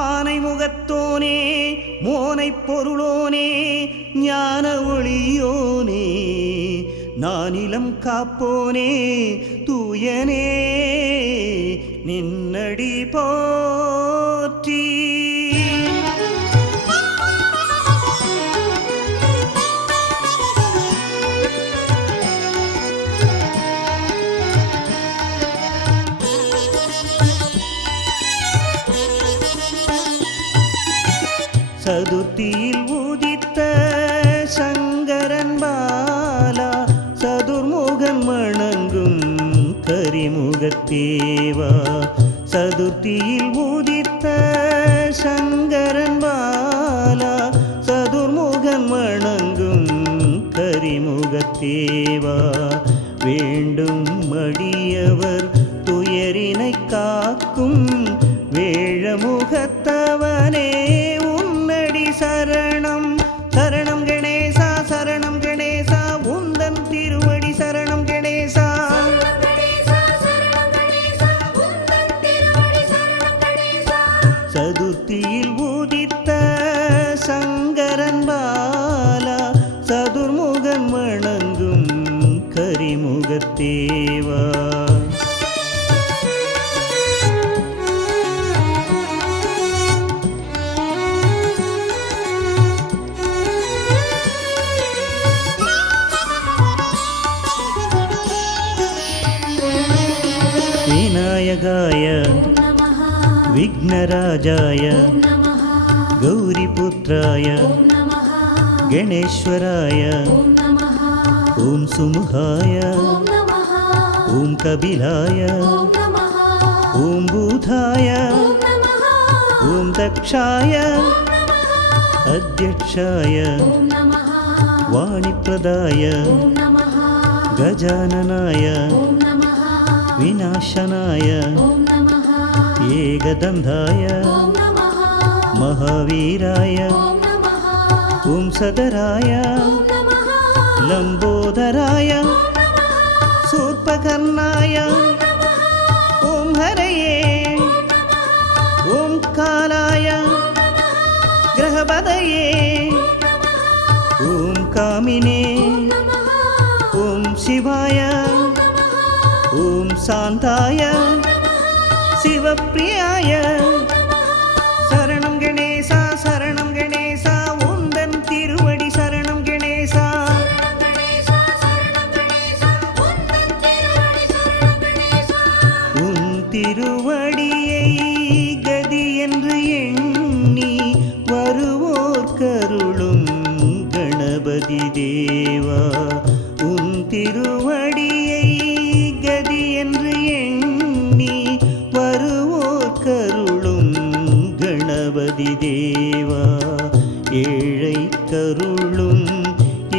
ஆனை முகத்தோனே மோனைப் பொருளோனே ஞான ஒளியோனே, நானிலம் காப்போனே தூயனே, நின்னடி போற்றி. சதுர்த்தியில் உதித்த சங்கரன் பாலா, சதுர்முகன் வணங்கும் கரிமுகத்தேவா. சதுர்த்தியில் உதித்த சங்கரன் பாலா, சதுர்முகன் வணங்கும் கரிமுகத்தேவா. வேண்டும் அடியவர் துயரினை காக்கும் வேழமுகத்தவனே, உன்னடி विघ्नराजाय ॐ नमः गौरीपुत्राय ॐ नमः गणेश्वराय ॐ नमः ॐ सुमुखाय ॐ नमः ॐ कपिलाय ॐ नमः ॐ बुधाय ॐ नमः ॐ दक्षाय अध्यक्षाय ॐ नमः वाणिप्रदाय ॐ नमः गजाननाय ॐ नमः विनाशनाय ॐ नमः एकदन्धाय ॐ नमः महावीराय ॐ नमः ॐ सदराय ॐ नमः लम्बोदराय सूर्पकर्णाय ॐ हरये ॐ कालाय ग्रहपदये ॐ कामिने ॐ शिवाय ॐ शान्ताय शिवप्रियाय शरणं गणेशा शरणं गणेशा उन्दन् तिरुवडि शरणं गणेशा உன் திருவடியை கதி என்று எண்ணி வருவோர் கருளும் கணபதி தேவா உன் திருவடியை கதி என்று எண்ணி வருவோர் கருளும் கணபதி தேவா ஏழை கருளும்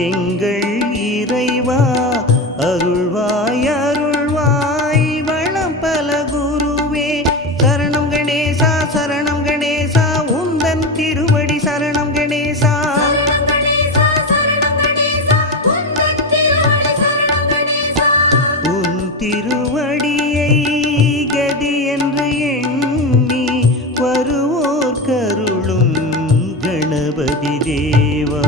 எங்கள் இறைவா அருள்வாய் அருள்வாய் வளம் பல குருவே சரணம் கணேசா சரணம் கணேசா உந்தன் திருவடி சரணம் கணேசா உன் திருவடியை கதி என்று எண்ணி வருவோர் கருளும் கணபதி தேவா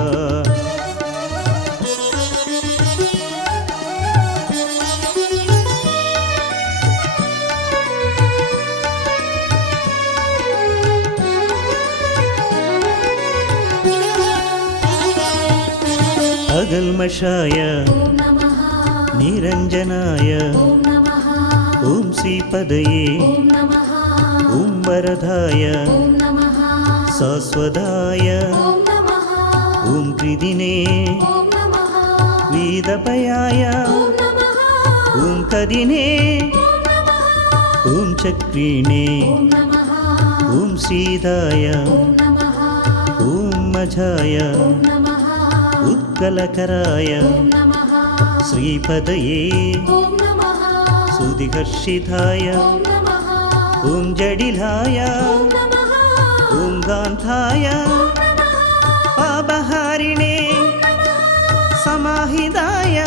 अगल्मषाय ॐ नमः निरञ्जनाय ॐ नमः ॐ श्रीपदये ॐ नमः ॐ वरदाय ॐ नमः शाश्वताय ॐ नमः ॐ त्रिदिने ॐ नमः वीदपयाय ॐ नमः ॐ कदिने ॐ चक्रिणे ॐ नमः ॐ श्रीदाय ॐ नमः ॐ मझाय ॐ नमः उत्कलकराय ॐ नमः श्रीपदये ॐ नमः सुधिहर्षिताय ॐ नमः ॐ जडिलाय ॐ नमः ॐ गान्धाय पापहारिणे समाहिताय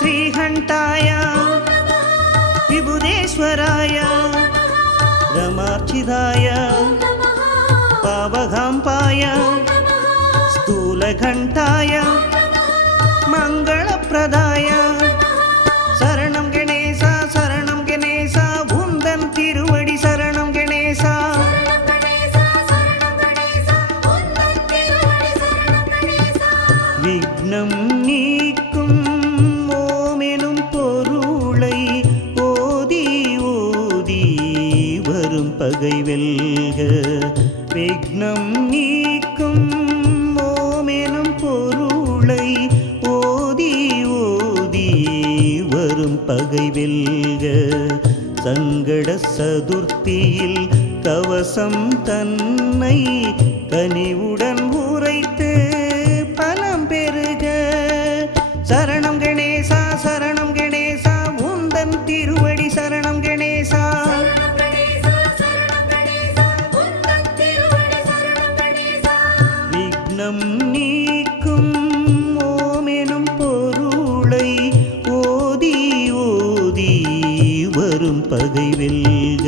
श्रीकण्ठाय विबुधेश्वराय रमार्चिताय पावघाम्पाय स्थूलघण्टाय मङ्गलप्रदाय शरणं गणेशा शरणं गणेशा उन्दन् तिरुवडि शरणं गणेशा விக்னம் நீக்கும் ஓமெனும் பொருளை ஓதி ஓதி வரும் பகை வெல்க விக்னம் நீக்கும் ஓமெனும் பொருளை ஓதி ஓதி வரும் பகை வெல்க சங்கட சதுர்த்தியில் கவசம் தன்னை கனிவுடன் உரைத்து பலம் பெருக சரணம் கணேசா சரணம் கணேசா உந்தன் திருவடி சரணம் கணேசா விக்னம் நீக்கும் ஓமெனும் பொருளை ஓதி ஓதி வரும் பகை வெல்க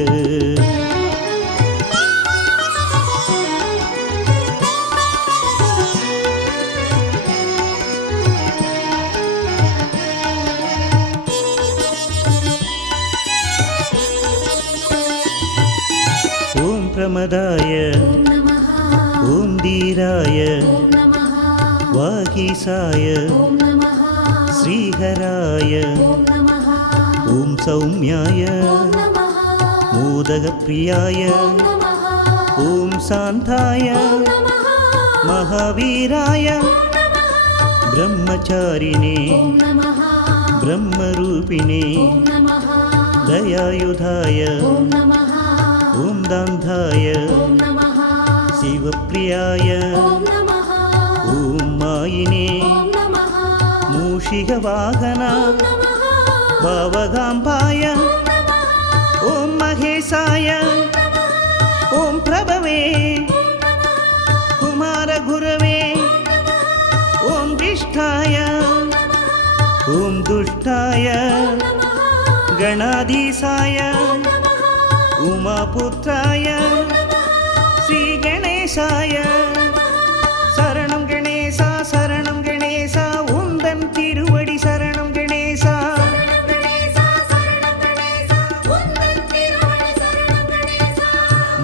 प्रमदाय ॐ नमः ॐ धीराय ॐ नमः वागीसाय ॐ नमः श्रीहराय ॐ नमः ॐ सौम्याय ॐ नमः मोदक प्रियाय ॐ नमः ॐ शान्ताय ॐ नमः महावीराय ब्रह्मचारिणे ॐ नमः ब्रह्मरूपिणे ॐ नमः दयायुधाय ॐ नमः ॐ दान्धाय ॐ नमः शिवप्रियाय ॐ नमः ॐ मायिने ॐ नमः मूषिकवाहना ॐ नमः भावगाम्बाय ॐ महेशाय ॐ प्रभवे कुमारगुरवे ॐ दिष्ठाय ॐ दुष्टाय गणाधीशाय उमापुत्राय श्रीगणेशाय शरणं गणेशा शरणं गणेशा उन्दन तिरुवडि शरणं गणेशा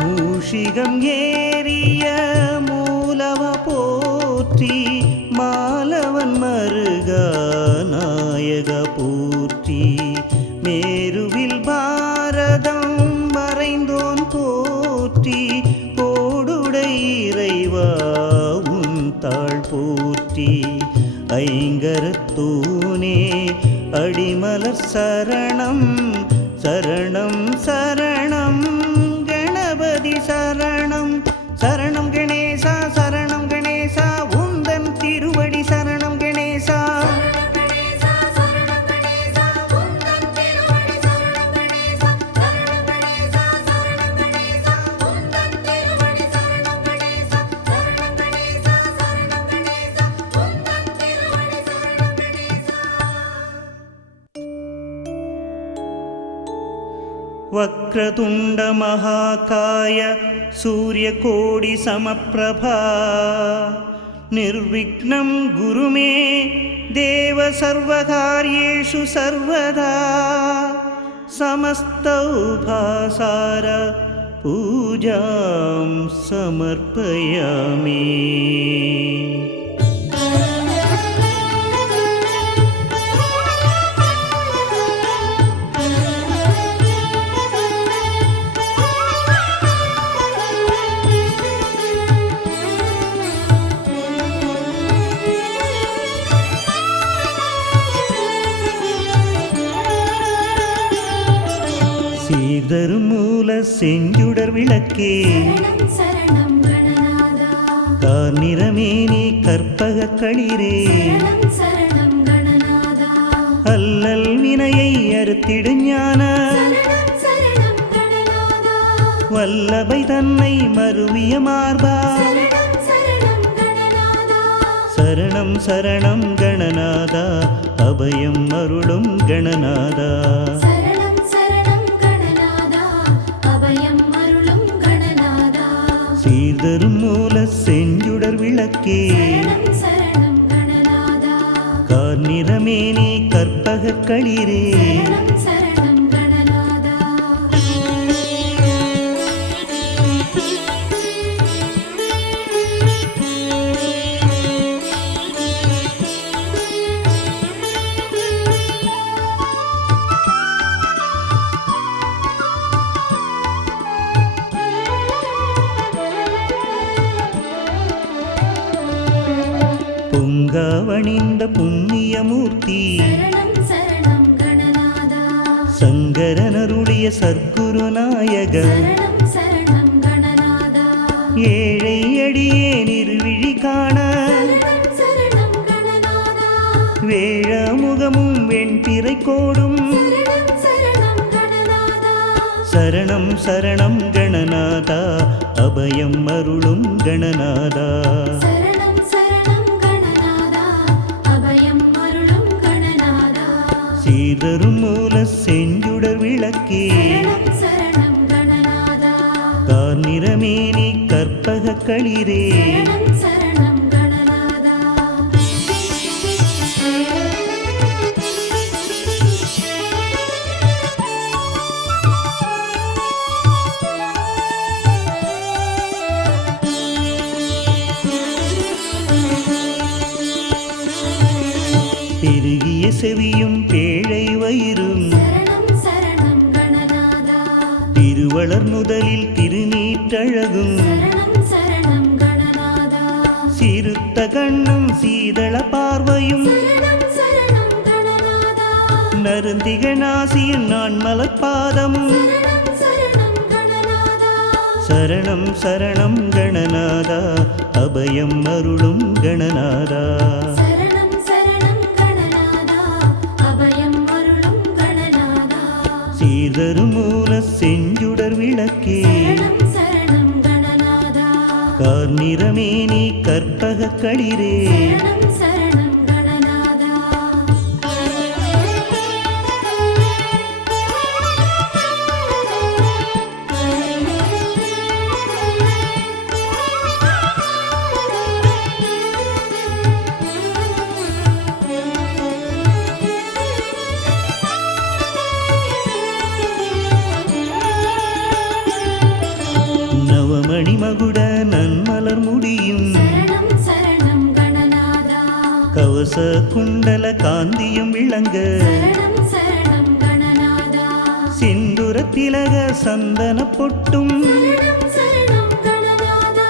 மூஷிகம் ஏறிய மூலவ போற்றி மாலவன் மருகா நாயக போற்றி மேருவில் பாரதம் வரைந்தோன் போற்றி கோடுடை இறைவா உன் தாழ் போற்றி ஐங்கரத்தூனே அடிமலர் சரணம் சரணம் சரணம் கணபதி சரணம் சரணம் கணேசா சரணம் கணேசா உந்தன் திருவடி சரணம் கணேசா वक्रतुण्ड महाकाय सूर्यकोटि समप्रभा निर्विघ्नं गुरु मे देव सर्वकार्येषु सर्वदा समस्तौपासार पूजां समर्पयामि சீர்தரும் மூல செஞ்சுடர் விளக்கே சரணம் கணநாதா கார்நிறமேனி கற்பக களிரே சரணம் கணநாதா அல்லல் வினையை அறுத்திடு ஞான சரணம் கணநாதா வல்லபை தன்னை மருவிய மார்பா சரணம் கணநாதா சரணம் சரணம் கணநாதா அபயம் அருளும் கணநாதா சீர்தரும் மூல செஞ்சுடர் விளக்கே சரணம் கணநாதா கார்நிறமேனி கற்பக களிரே சரணம் கணநாதா பொங்காவணிந்த புண்ணியமூர்த்தி சரணம் கணநாதா சங்கரனருடைய சர்க்குருநாயக சரணம் கணநாதா ஏழை அடியே நிர்விழி காண சரணம் கணநாதா வேழ முகமும் வெண்பிறை கோடும் சரணம் கணநாதா சரணம் சரணம் கணநாதா அபயம் அருளும் கணநாதா சீர்தரும் மூல செஞ்சுடர் விளக்கே சரணம் கணநாதா கார்நிறமேனி கற்பக களிரே சரணம் கணநாதா பெருகிய செவியும் பேழை வயிறும் சரணம் கணநாதா திருவளர் முதலில் திருநீற்றழகும் சரணம் சரணம் கணநாதா சிறுத்த கண்ணும் சீதள பார்வையும் சரணம் சரணம் கணநாதா நருந்திகநாசியின் நான் மலர்பாதமும் சரணம் சரணம் கணநாதா சரணம் சரணம் கணநாதா அபயம் அருளும் கணநாதா சரணம் சரணம் கணநாதா அபயம் அருளும் கணநாதா சீர்தரும் மூல செஞ்சுடர் விளக்கே சரணம் சரணம் கணநாதா கார்நிறமேனி கற்பக களிரே சரணம் சரணம் கணநாதா நவமணி மகுட நன்மலர் முடியும் சரணம் சரணம் கணநாதா கவச குண்டல காந்தியும் விளங்க சரணம் சரணம் கணநாதா சிந்துர திலக சந்தன பொட்டும் சரணம் சரணம் கணநாதா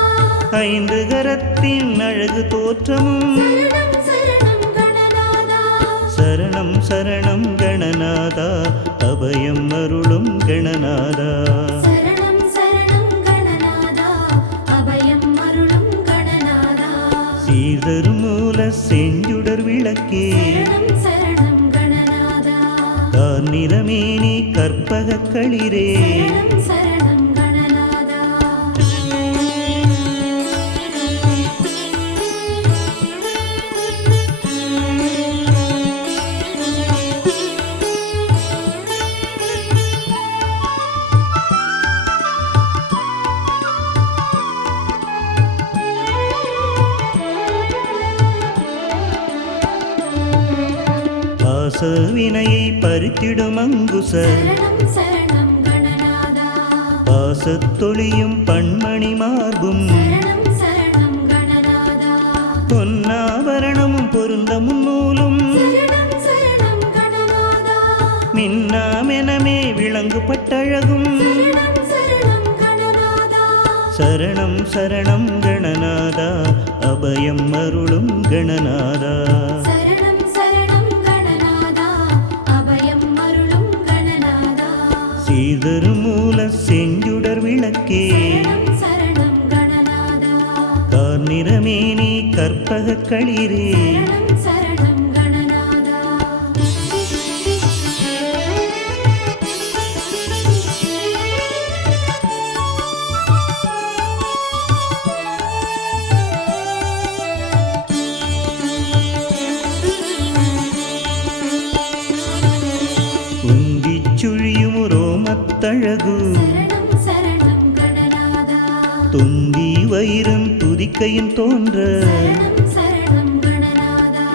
ஐந்து கரத்தின் அழகு தோற்றமும் சரணம் சரணம் கணநாதா சரணம் சரணம் கணநாதா அபயம் அருளும் கணநாதா சரணம் சரணம் கணநாதா அபயம் அருளும் கணநாதா சீர்தரும் மூல செஞ்சுடர் விளக்கே சரணம் சரணம் கணநாதா கார்நிறமேனி கற்பக களிரே சரணம் சரணம் கணநாதா பாச வினையை பறித்திடும் அங்குச சரணம் சரணம் கணநாதா பாசத்தொழியும் பண்மணி மார்பும் சரணம் சரணம் கணநாதா பொன்னாபரணமும் பொருந்தமும் நூலும் சரணம் சரணம் கணநாதா மின்னாமெனமே விளங்கு பட்டழகும் சரணம் சரணம் கணநாதா சரணம் சரணம் கணநாதா அபயம் அருளும் கணநாதா சரணம் சரணம் கணநாதா அபயம் அருளும் கணநாதா சீர்தரும் மூல செஞ்சுடர் விளக்கே சரணம் சரணம் கணநாதா கார்நிறமேனி கற்பக களிரே சரணம் சரணம் கணநாதா உந்திச் சுழியும் ரோமத்தழகு சரணம் சரணம் கணநாதா துந்தி வயிறும் துதிக்கையும் தோன்ற சரணம் சரணம் கணநாதா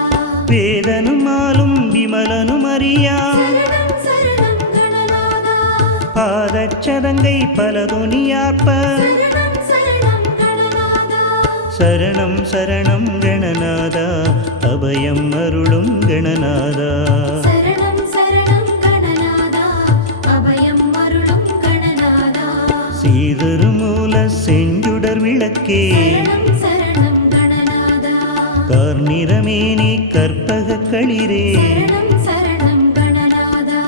வேதனும் ஆளும் விமலனும் அறியா சரணம் சரணம் கணநாதா பாதச்சதங்கை பலதொனியார்ப்ப சரணம் சரணம் கணநாதா சரணம் சரணம் கணநாதா அபயம் அருளும் கணநாதா சரணம் சரணம் கணநாதா அபயம் அருளும் கணநாதா சீர்தரும் மூல செஞ்சுடர் விளக்கே சரணம் சரணம் கணநாதா கார்நிறமேனி கற்பக களிரே சரணம் சரணம் கணநாதா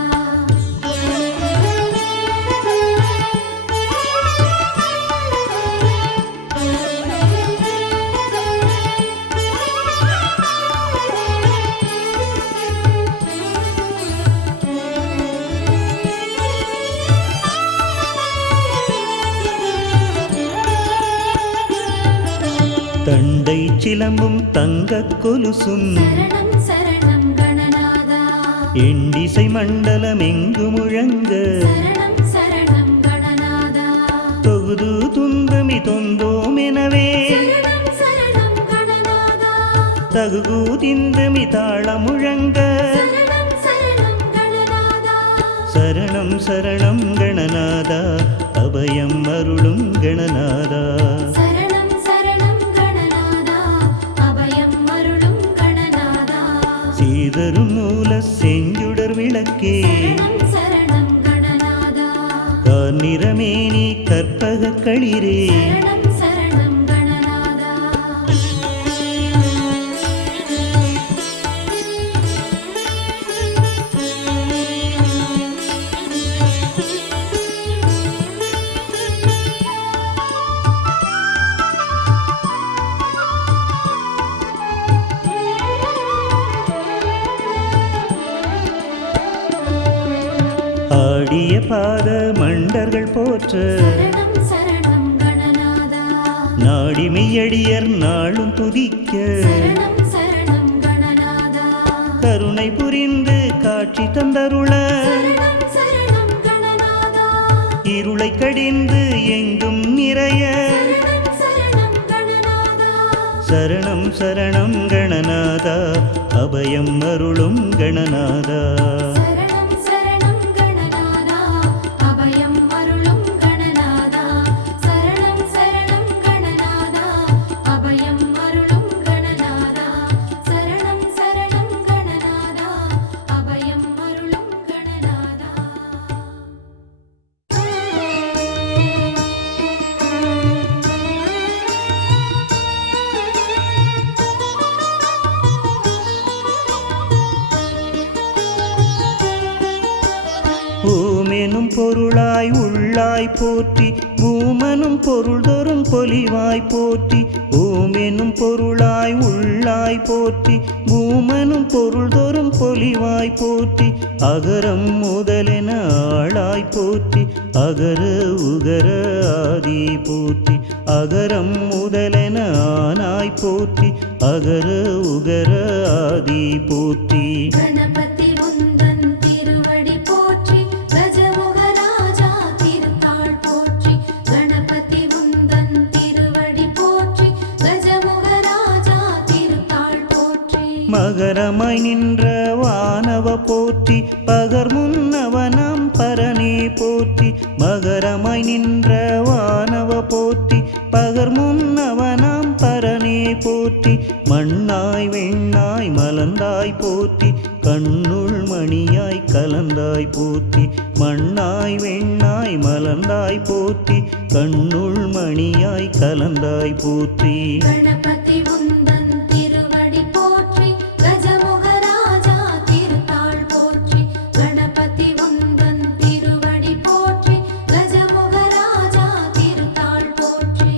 தண்டை சிலம்பும் தங்கக் கொலுசும் சரணம் சரணம் கணநாதா எண்டிசை மண்டலம் எங்கு முழங்க சரணம் சரணம் கணநாதா தொகுது துந்தமி தொந்தோம் எனவே சரணம் சரணம் கணநாதா தகுகு திந்தமி தாள முழங்க சரணம் சரணம் கணநாதா சரணம் சரணம் கணநாதா அபயம் அருளும் கணநாதா சரணம் சரணம் கணநாதா அபயம் அருளும் கணநாதா சீதரும் மூல செஞ்சுடர் விளக்கே சரணம் சரணம் கணநாதா நிறமேனி கற்பக களிரே சரணம் சரணம் கணநாதா ஆடிய பாத மண்டர்கள் போற்ற சரணம் சரணம் கணநாதா நாடிமையடியர் நாளும் துதிக்க சரணம் சரணம் கணநாதா கருணை புரிந்து காட்சி தந்தருள சரணம் சரணம் கணநாதா இருளை கடிந்து எங்கும் நிறைய சரணம் சரணம் கணநாதா சரணம் சரணம் கணநாதா அபயம் அருளும் கணநாதா சரணம் சரணம் கணநாதா அபயம் அருளும் கணநாதா சரணம் சரணம் கணநாதா அபயம் அருளும் கணநாதா சரணம் சரணம் கணநாதா அபயம் அருளும் கணநாதா ஓமெனும் பொருளாய் உள்ளாய் போற்றி பூமனும் பொருள் தோறும் பொலிவாய் போற்றி ஓமெனும் பொருளாய் உள்ளாய் போற்றி பூமனும் பொருள் தோறும் பொலிவாய் போற்றி அகரம் முதலென ஆளாய் போற்றி அகர உகர ஆதி போற்றி அகரம் முதலென ஆனாய் போற்றி அகர உகர ஆதி போற்றி கணபதி உந்தன் திருவடி போற்றி கஜமுகராஜா திருத்தாள் போற்றி கணபதி உந்தன் திருவடி போற்றி கஜமுகராஜா திருத்தாள் போற்றி மகரமாய் நின்ற வானவ போற்றி பகர் முன்னவனாம் பரனே போற்றி மகரமாய் நின்ற வானவ போற்றி பகர் முன்னவனாம் பரனே போற்றி மண்ணாய் வெண்ணாய் மலர்ந்தாய் போற்றி கண்ணுள் மணியாய் கலந்தாய் போற்றி மண்ணாய் வெண்ணாய் மலர்ந்தாய் போற்றி கண்ணுள் மணியாய் கலந்தாய் போற்றி கணபதி உந்தன் திருவடி போற்றி கஜமுகராஜா திருத்தாள் போற்றி கணபதி உந்தன் திருவடி போற்றி கஜமுகராஜா திருத்தாள் போற்றி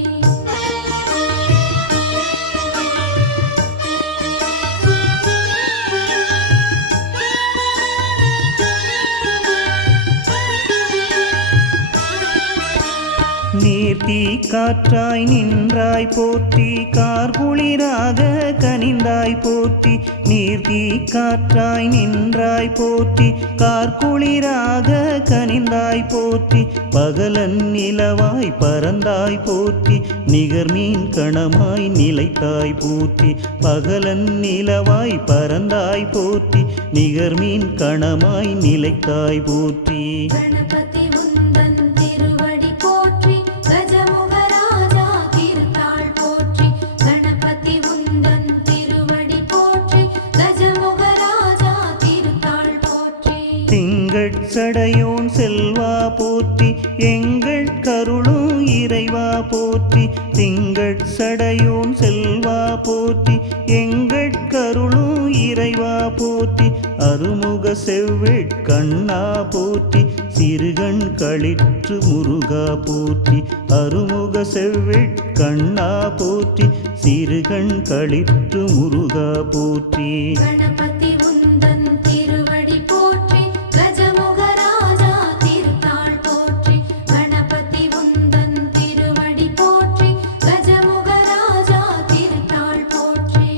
நீர்த்தி காற்றாய் நின்றாய் போற்றி கார்குளிராக கனிந்தாய் போற்றி நீர்த்தி காற்றாய் நின்றாய் போற்றி கார்குளிராக கனிந்தாய் போற்றி பகலன் நிலவாய் பறந்தாய் போற்றி நிகர்மீன் கணமாய் நிலைத்தாய் போற்றி பகலன் நிலவாய் பறந்தாய் போற்றி நிகர்மீன் கணமாய் நிலைத்தாய் போற்றி கணபதி உந்தன் திருவடி போற்றி கஜமுகராஜா திருத்தாள் போற்றி கணபதி உந்தன் திருவடி போற்றி கஜமுகராஜா திருத்தாள் போற்றி திங்கட் சடையோன் செல்வா போற்றி எங்கள் கருளும் இறைவா போற்றி திங்கட் சடையோன் செல்வா போற்றி எங்கள் கருளும் இறைவா போற்றி அருமுக செவ்வேட் கண்ணா போற்றி சிறுகண் களிற்று முருகா போற்றி அருமுக செவ்வேட் கண்ணா போற்றி சிறுகண் களிற்று முருகா போற்றி கணபதி உந்தன் திருவடி போற்றி கஜமுகராஜா திருத்தாள் போற்றி கணபதி உந்தன் திருவடி போற்றி கஜமுகராஜா திருத்தாள் போற்றி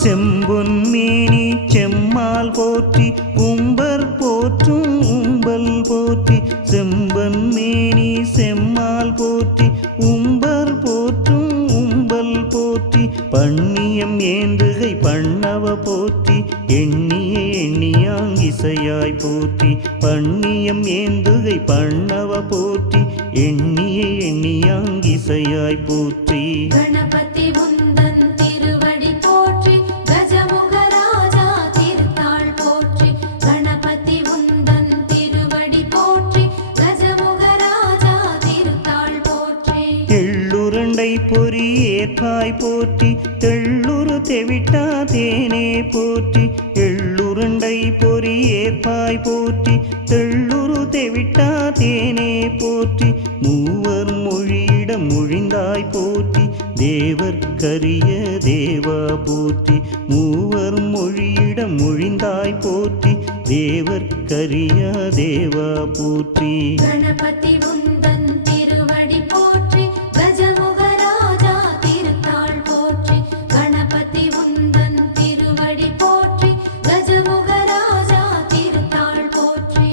செம்பொன் மேனி செம்மால் போற்றி உம்பர் போற்றும் உம்பல் போற்றி செம்பன் மேனி செம்மால் போற்றி உம்பர் போற்றும் உம்பல் போற்றி பண்ணியம் ஏந்துகை பண்ணவ போற்றி எண்ணிய எண்ணியாங் இசையாய் போற்றி பண்ணியம் ஏந்துகை பண்ணவ போற்றி எண்ணிய எண்ணியாங்கிசையாய் போற்றி கணபதி உந்தன் திருவடி போற்றி கஜமுகராஜா திருத்தாள் போற்றி கணபதி உந்தன் திருவடி போற்றி கஜமுகராஜா திருத்தாள் போற்றி எள்ளுருண்டை பொறி ஏற்பாய் போற்றி தெள்ளுரு தெவிட்டா தேனே போற்றி எள்ளுருண்டை பொறி ஏற்பாய் போற்றி தெள்ளுரு தெவிட்டா தேனே போற்றி மூவர் மொழியிடம் மொழிந்தாய் போற்றி தேவர்க்கரிய தேவா போற்றி மூவர் மொழியிடம் மொழிந்தாய் போற்றி தேவர்க்கரிய தேவா போற்றி கணபதி உந்தன் திருவடி போற்றி கஜமுகராஜா திருத்தாள் போற்றி கணபதி உந்தன் திருவடி போற்றி கஜமுகராஜா திருத்தாள் போற்றி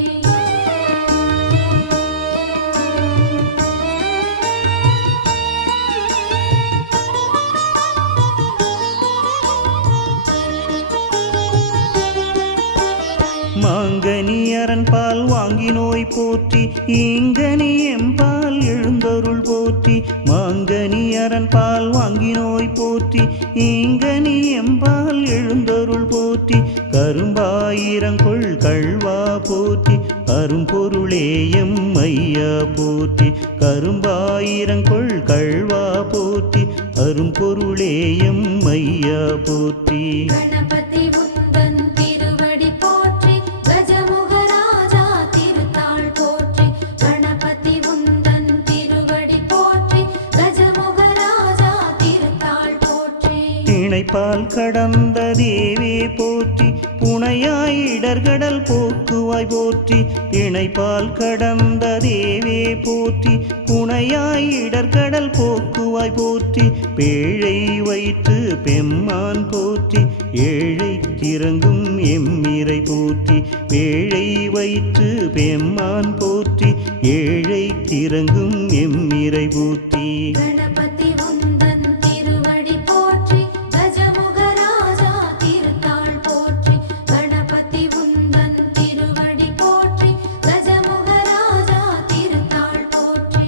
மாங்கனி அரண்பால் வாங்கி நோய் போற்றி ஈங்கனி எம்பால் எழுந்தருள் போற்றி மாங்கனி அரண்பால் வாங்கி நோய் போற்றி ஈங்கனி எம்பால் எழுந்தருள் போற்றி கரும்பாயிரங்கொள் கள்வா போற்றி அரும்பொருளேயம் ஐயா போற்றி கரும்பாயிரங்கொள் கள்வா போற்றி அரும்பொருளேயம் ஐயா போற்றி கணபதி உந்தன் திருவடி போற்றி கஜமுகராஜா திருத்தாள் போற்றி கணபதி உந்தன் திருவடி போற்றி கஜமுகராஜா திருத்தாள் போற்றி இணைப்பால் கடந்த தேவே போற்றி புனையாய் இடர்கடல் போக்குவாய் போற்றி இணைப்பால் கடந்த தேவே போற்றி புனையாய் இடர்கடல் போக்குவாய் போற்றி பேழை வைத்து பெம்மான் போற்றி ஏழை கிறங்கும் எம்மிரை போற்றி பேழை வைத்து பெம்மான் போற்றி ஏழை கிறங்கும் எம்மிரை போற்றி கணபதி உந்தன் திருவடி போற்றி கஜமுகராஜா திருத்தாள் போற்றி கணபதி உந்தன் திருவடி போற்றி கஜமுகராஜா திருத்தாள் போற்றி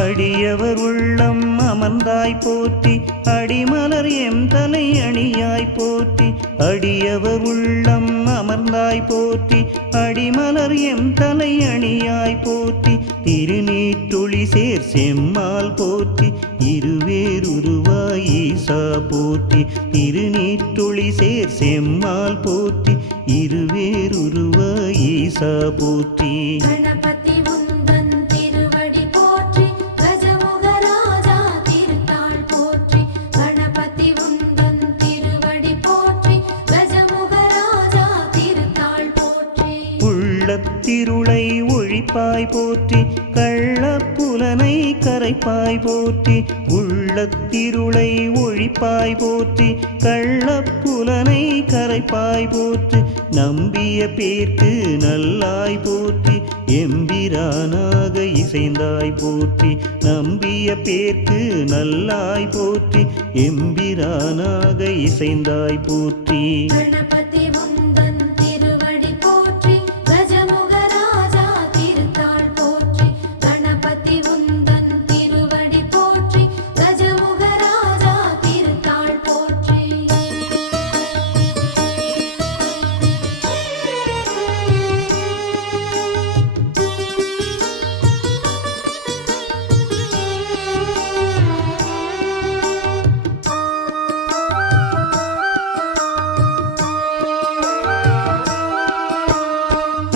அடியவர் உள்ளம் அமர்ந்தாய் போற்றி அடிமலர் எம் தலை அணியாய் போற்றி அடியவர் உள்ளம் அமர்ந்தாய் போற்றி அடிமலர் எம் தலை அணியாய் போற்றி திருநீற்றொளி சேர் செம்மால் போற்றி இருவேருருவாய் ஈசா போற்றி திருநீற்றொளி சேர் செம்மால் போற்றி இருவேருருவாய் ஈசா போற்றி கணபதி உந்தன் திருவடி போற்றி கஜமுகராஜா திருத்தாள் போற்றி கணபதி உந்தன் திருவடி போற்றி கஜமுகராஜா திருத்தாள் போற்றி உள்ளத்திருளை ஒழிப்பாய் போற்றி கள்ளப்புலனை கரைப்பாய் போற்றி உள்ளத்திருளை ஒழிப்பாய் போற்றி கள்ளப்புலனை கரைப்பாய் போற்றி நம்பிய பேர்க்கு நல்லாய் போற்றி எம்பிரானாக இசைந்தாய் போற்றி நம்பிய பேர்க்கு நல்லாய் போற்றி எம்பிரானாக இசைந்தாய் போற்றி கணபதி உந்தன் திருவடி போற்றி கஜமுகராஜா திருத்தாள் போற்றி கணபதி உந்தன் திருவடி போற்றி கஜமுகராஜா திருத்தாள் போற்றி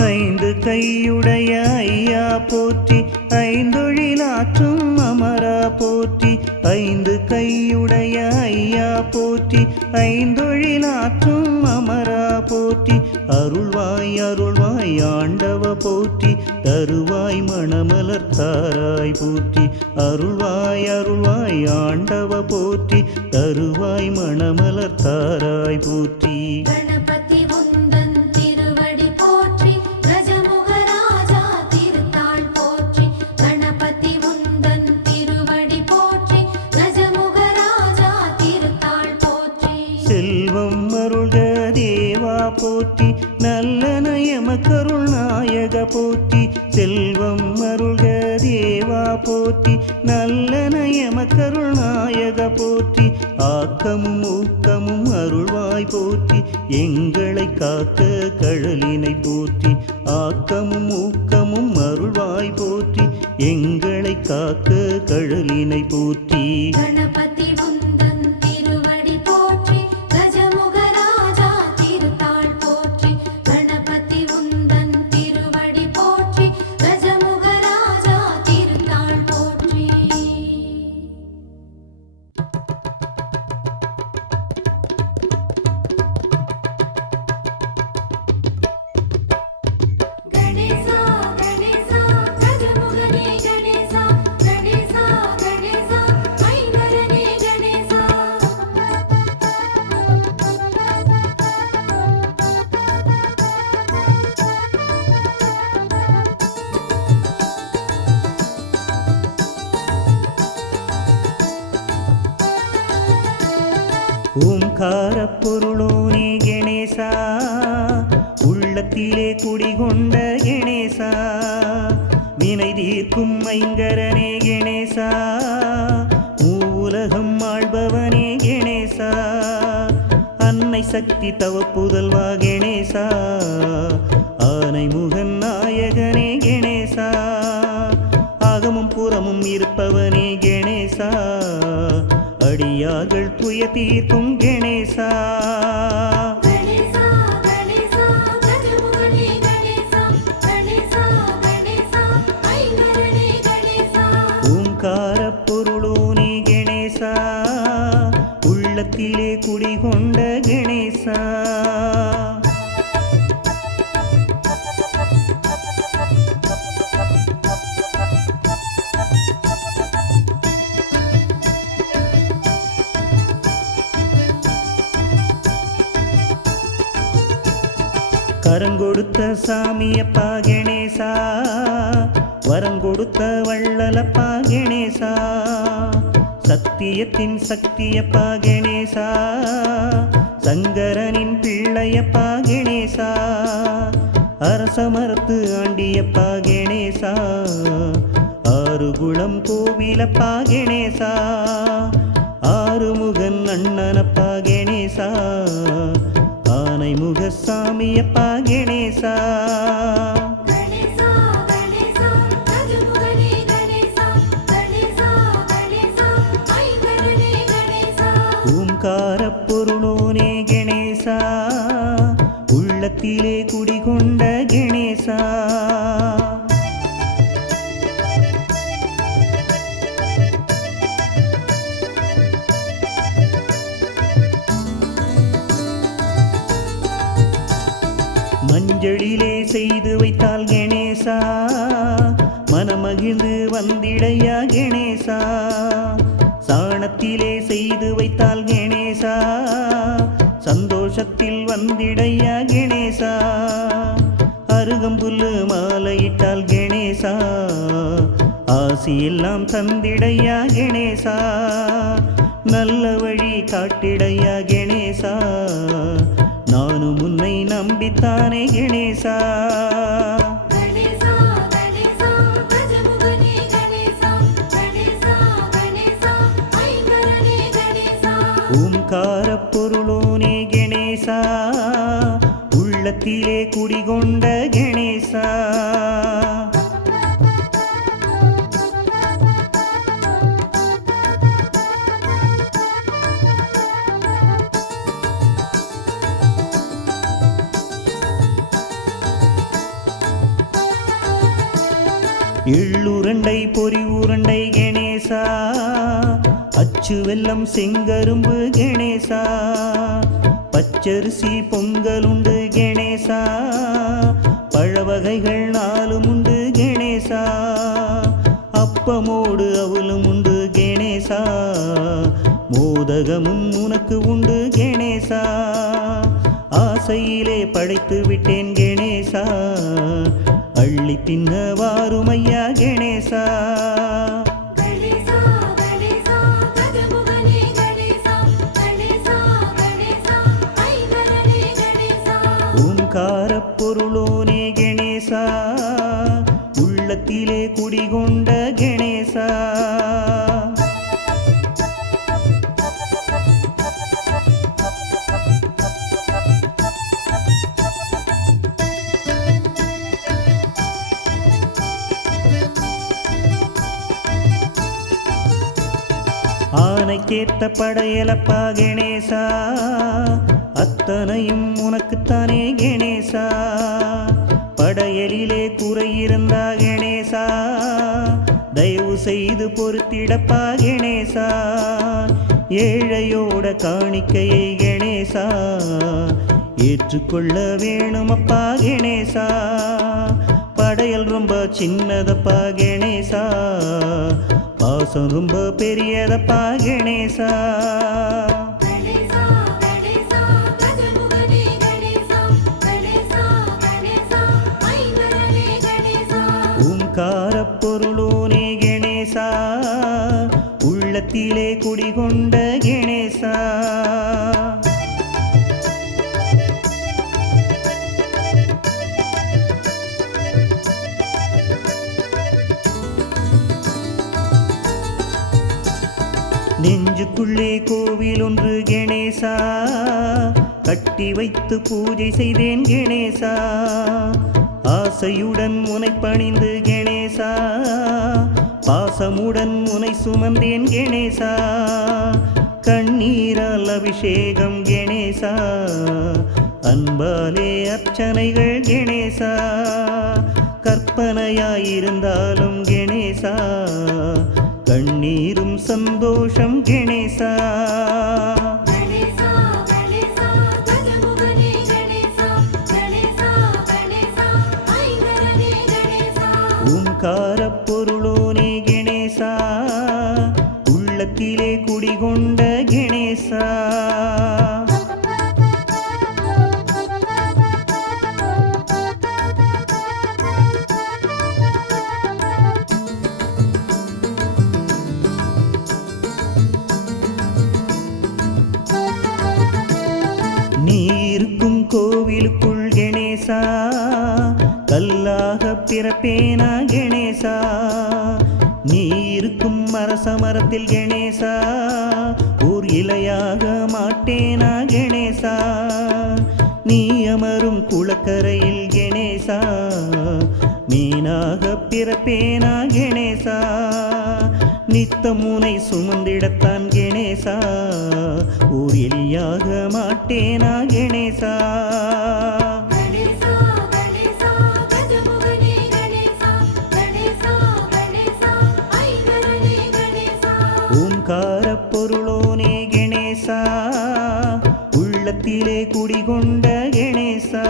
ஐந்து கையுடைய ஐயா போற்றி ஐந்தொழிலாற்றும் அமரா போற்றி ஐந்து கையுடைய ஐயா போற்றி ஐந்தொழிலாற்றும் அமரா போற்றி அருள்வாய் அருள்வாய் ஆண்டவ போற்றி தருவாய் மணமலர் தாராய் போற்றி அருள்வாய் அருள்வாய் ஆண்டவ போற்றி தருவாய் மணமலர் தாராய் போற்றி கணபதி உந்தன் திருவடி போற்றி கஜமுகராஜா நல்லன எமக்கருள் நாயக போற்றி செல்வம் அருள்க தேவா போற்றி நல்லன எமக்கருள் நாயக போற்றி ஆக்கமும் ஊக்கமும் அருள்வாய் போற்றி எங்களை காக்க கழலினை போற்றி ஆக்கமும் ஊக்கமும் அருள்வாய் போற்றி எங்களை காக்க கழலினை போற்றி கணபதி உந்தன் திருவடி போற்றி கஜமுக ராஜா திருத்தாள் போற்றி கணபதி உந்தன் திருவடி போற்றி கஜமுக ராஜா திருத்தாள் போற்றி கணேசா கணேசா கஜமுகனே கணேசா கணேசா கணேசா ஐங்கரனே கணேசா ஓம்கார பொருளோனே கணேசா உள்ளத்திலே குடிகொண்ட கணேசா வினை தீர்க்கும் ஐங்கரனே கணேசா மூவுலகம் ஆள்பவனே கணேசா அன்னை சக்தி தவ புதல்வா கணேசா ஆனை முகன் நாயகனே கணேசா ஆகமும் புறமும் இருப்பவனே கணேசா அடியார்கள் துய தீர்க்கும் கணேசா கணேசா கணேசா கஜமுகனே கணேசா கணேசா கணேசா ஐங்கரனே கணேசா ஓம்கார பொருளோனே கணேசா உள்ளத்திலே குடிகொண்ட கணேசா கரங்கொடுத்த சாமியப்பா கணேசா வரங்கொடுத்த வள்ளலப்பா கணேசா சத்தியத்தின் சக்தியப்பா கணேசா சங்கரனின் பிள்ளையப்பா கணேசா அரசமரத்து ஆண்டியப்பா கணேசா ஆறுகுளம் கோவிலப்பா கணேசா ஆறுமுகன் அண்ணனப்பா கணேசா ஆனை முகசாமியப்பா கணேசா கணேசா கணேசா கஜமுகனே கணேசா கணேசா கணேசா ஐங்கரனே கணேசா ஓம்கார பொருளோனே கணேசா உள்ளத்திலே குடிகொண்ட கணேசா மஞ்சளிலே செய்து வைத்தால் கணேசா மனமகிழ்ந்து வந்திடையா கணேசா சாணத்திலே செய்து வைத்தால் கணேசா சந்தோஷத்தில் வந்திடையா கணேசா அருகம்புல்லு மாலையிட்டால் கணேசா ஆசியெல்லாம் தந்திடையா கணேசா நல்ல வழி காட்டிடையா கணேசா நானும் உன்னை நம்பித்தானே கணேசா கணேசா கணேசா கஜமுகனே கணேசா கணேசா கணேசா ஐங்கரனே கணேசா ஓம்கார பொருளோனே கணேசா உள்ளத்திலே குடிகொண்ட கணேசா எள்ளுருண்டை பொறி உருண்டை கணேசா அச்சு வெல்லம் செங்கரும்பு கணேசா பச்சரிசி பொங்கலுண்டு கணேசா பழவகைகள் 4 உண்டு கணேசா அப்பமோடு அவலும் உண்டு கணேசா மோதகமும் உனக்கு உண்டு கணேசா ஆசையிலே படைத்து விட்டேன் கணேசா அள்ளி தின்ன வாருமையா கணேசா கணேசா கணேசா கஜமுகனே கணேசா கணேசா கணேசா ஐங்கரனே கணேசா ஓம்கார உள்ளத்திலே குடிகொண்ட கணேசா. ஆனைக்கேத்த படையலப்பா கணேசா, அத்தனையும் உனக்குத்தானே கணேசா. படையலிலே குறை இருந்தா கணேசா, தயவு செய்து பொறுத்திடப்பா கணேசா. ஏழையோட காணிக்கையை கணேசா ஏற்றுக்கொள்ள வேணுமப்பா கணேசா. படையல் ரொம்ப சின்னதப்பா கணேசா, பாசம் ரொம்ப பெரியதப்பா கணேசா. கணேசா கணேசா கஜமுகனே கணேசா, கணேசா கணேசா ஐங்கரனே கணேசா. ஓங்காரப் பொருளோனே கணேசா, உள்ளத்திலே குடிகொண்ட கணேசா. நெஞ்சுக்குள்ளே கோவில் ஒன்று கணேசா, கட்டி வைத்து பூஜை செய்தேன் கணேசா. ஆசையுடன் உனை பணிந்து கணேசா, பாசமுடன் உனை சுமந்தேன் கணேசா. கண்ணீரால் அபிஷேகம் கணேசா, அன்பாலே அர்ச்சனைகள் கணேசா. கற்பனையாயிருந்தாலும் கணேசா, கண்ணீரும் சந்தோஷம் கணேசா. கணேசா கணேசா கஜமுகனே கணேசா, கணேசா கணேசா ஐங்கரனே கணேசா. ஓங்காரப் பொருளோனே கணேசா, உள்ளத்திலே குடிகொண்ட கணேசா. நீ இருக்கும் கோவிலுக்குள் கணேசா, கல்லாக பிறப்பேனா கணேசா. நீ இருக்கும் அரச மரத்தில் கணேசா, ஓர் இலையாக மாட்டேனா கணேசா. நீ அமரும் குளக்கரையில் கணேசா, மீனாக பிறப்பேனா கணேசா. நித்தம் உனை சுமந்திடத்தான் கணேசா, ஓர் எலியாக மாட்டேனா கணேசா. கணேசா கணேசா கஜமுகனே கணேசா, கணேசா கணேசா ஐங்கரனே கணேசா. ஓங்காரப் பொருளோனே கணேசா, உள்ளத்திலே குடிகொண்ட கணேசா.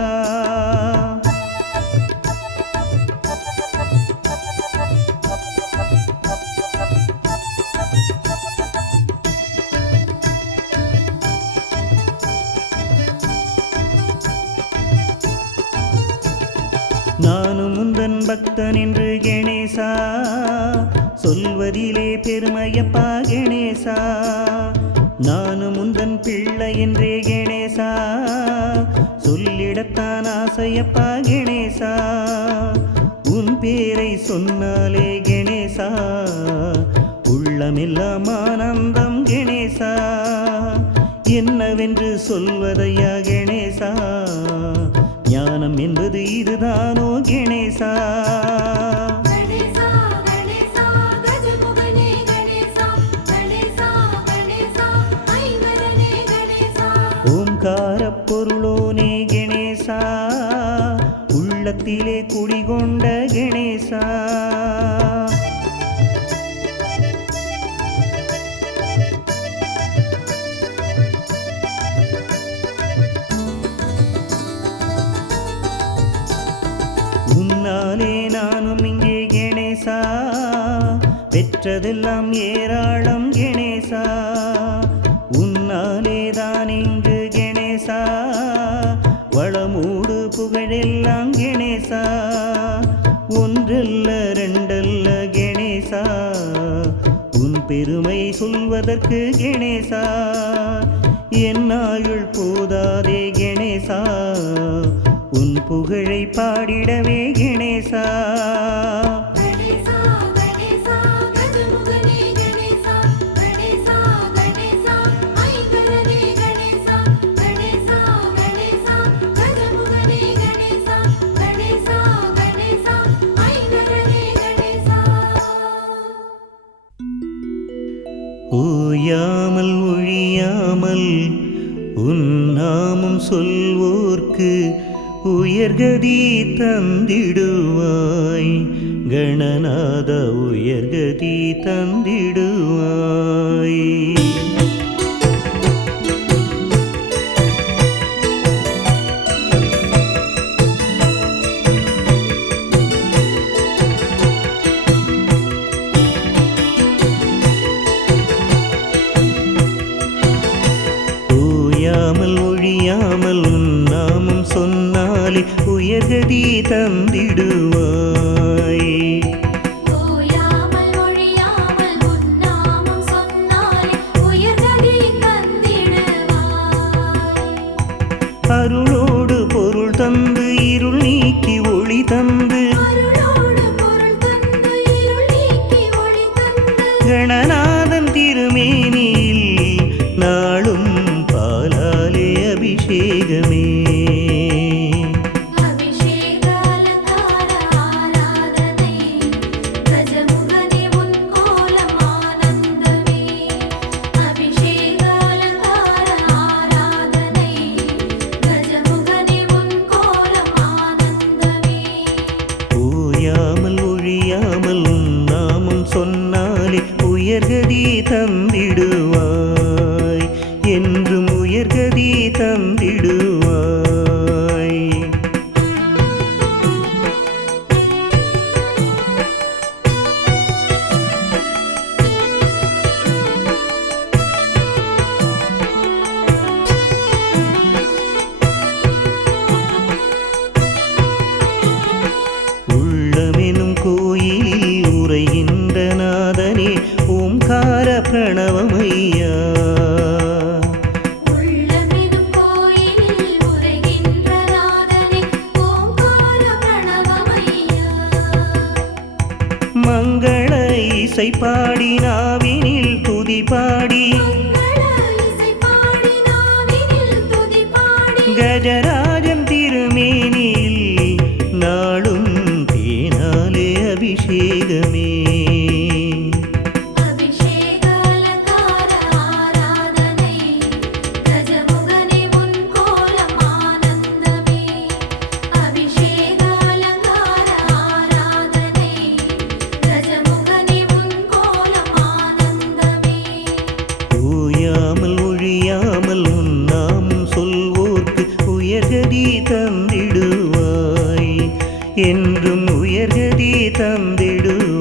நானும் முந்தன் பக்தன் என்று கணேசா, சொல்வதிலே பெருமையப்பா கணேசா. நானும் முந்தன் பிள்ளை என்றே கணேசா, சொல்லிடத்தான் ஆசையப்பா கணேசா. உன் பேரை சொன்னாலே கணேசா, உள்ளமெல்லாம் ஆனந்தம் கணேசா. என்னவென்று சொல்வதையா கணேசா, ஞானம் என்பது இதுதானோ கணேசா. கணேசா கணேசா கஜமுகனே கணேசா, கணேசா கணேசா ஐங்கரனே கணேசா. ஓங்காரப் பொருளோனே கணேசா, உள்ளத்திலே குடிகொண்ட கணேசா. உன்னாலே நானும் இங்கே கணேசா, பெற்றதெல்லாம் ஏராளம் கணேசா. உன்னாலே தான் இங்கு கணேசா, வளமூடு புகழெல்லாம் கணேசா. ஒன்றல்ல ரெண்டல்ல கணேசா, உன் பெருமை சொல்வதற்கு கணேசா. என் ஆயுள் போதாதே கணேசா, உன் புகழை பாடிடவே கணேசா. உன் நாமம் சொல்வோர்க்கு உயர்கதி தந்திடுவாய் கணநாத உயர்கதி தந்திடுவாய் ஓயாமல் ஒழியாமல் உன் நாமம் சொன்னாலே உயர்கதி தந்திடுவாய் ஓயாமல் ஒழியாமல் உன் நாமம் சொன்னாலே உயர்கதி தந்திடுவாய் அருளோடு பொருள் தந்து இருள் நீக்கி ஒளி தந்து அருளோடு பொருள் தந்து இருள் நீக்கி ஒளி தந்து கணநாதன் திருமேனியில் நாளும் பாலாலே அபிஷேகமே அபிஷேக அலங்கார ஆராதனை கஜமுகனே உன் கோலம் ஆனந்தமே அபிஷேக அலங்கார ஆராதனை கஜமுகனே உன் கோலம் ஆனந்தமே ஓயாமல் ஒழியாமல் உன் நாமம் சொன்னாலே உயர்கதி தந்திடுவாய் என்றும் உயர்கதி தந்திடுவாய் உள்ளமெனும் கோயிலில் உரைகின்ற நாதனே ஓம்கார பிரணவமையா உள்ளமெனும் கோயிலில் உரைகின்ற நாதனே ஓம்கார பிரணவமையா மங்கள இசை பாடி நாவினில் துதி பாடி மங்கள இசை பாடி நாவினில் துதி பாடி கஜராஜன் திருமேனியில் நாளும் தேனாலே அபிஷேகமே அபிஷேக அலங்கார ஆராதனை கஜமுகனே உன் கோலம் ஆனந்தமே அபிஷேக அலங்கார ஆராதனை கஜமுகனே உன் கோலம் ஆனந்தமே ஓயாமல் ஒழியாமல் உன் நாமம் சொல்வோர்க்கு உயர்கதி தந்திடுவாய் என்றும் உயர்கதி தந்திடுவாய்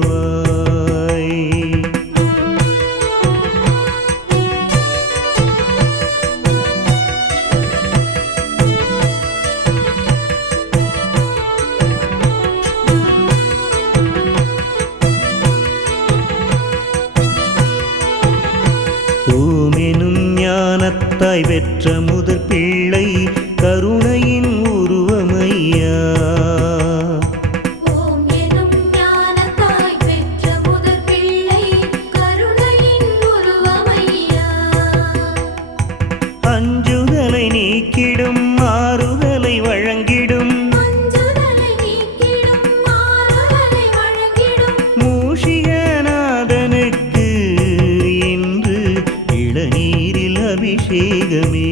ஓமெனும் ஞானத்தாய் பெற்ற முதற் பிள்ளை கருணையின் உருவமையா ஓம் எனும் ஞானத்தாய் பெற்ற முதற் பிள்ளை கருணையின் உருவமையா அஞ்சுதலை நீக்கிடும் ஆறுதலை வழங்கிடும் மஞ்சுதலை நீக்கிடும் ஆறுதலை வழங்கிடும் மூஷிகநாதனுக்கு இன்று இளநீரில் அபிஷேகமே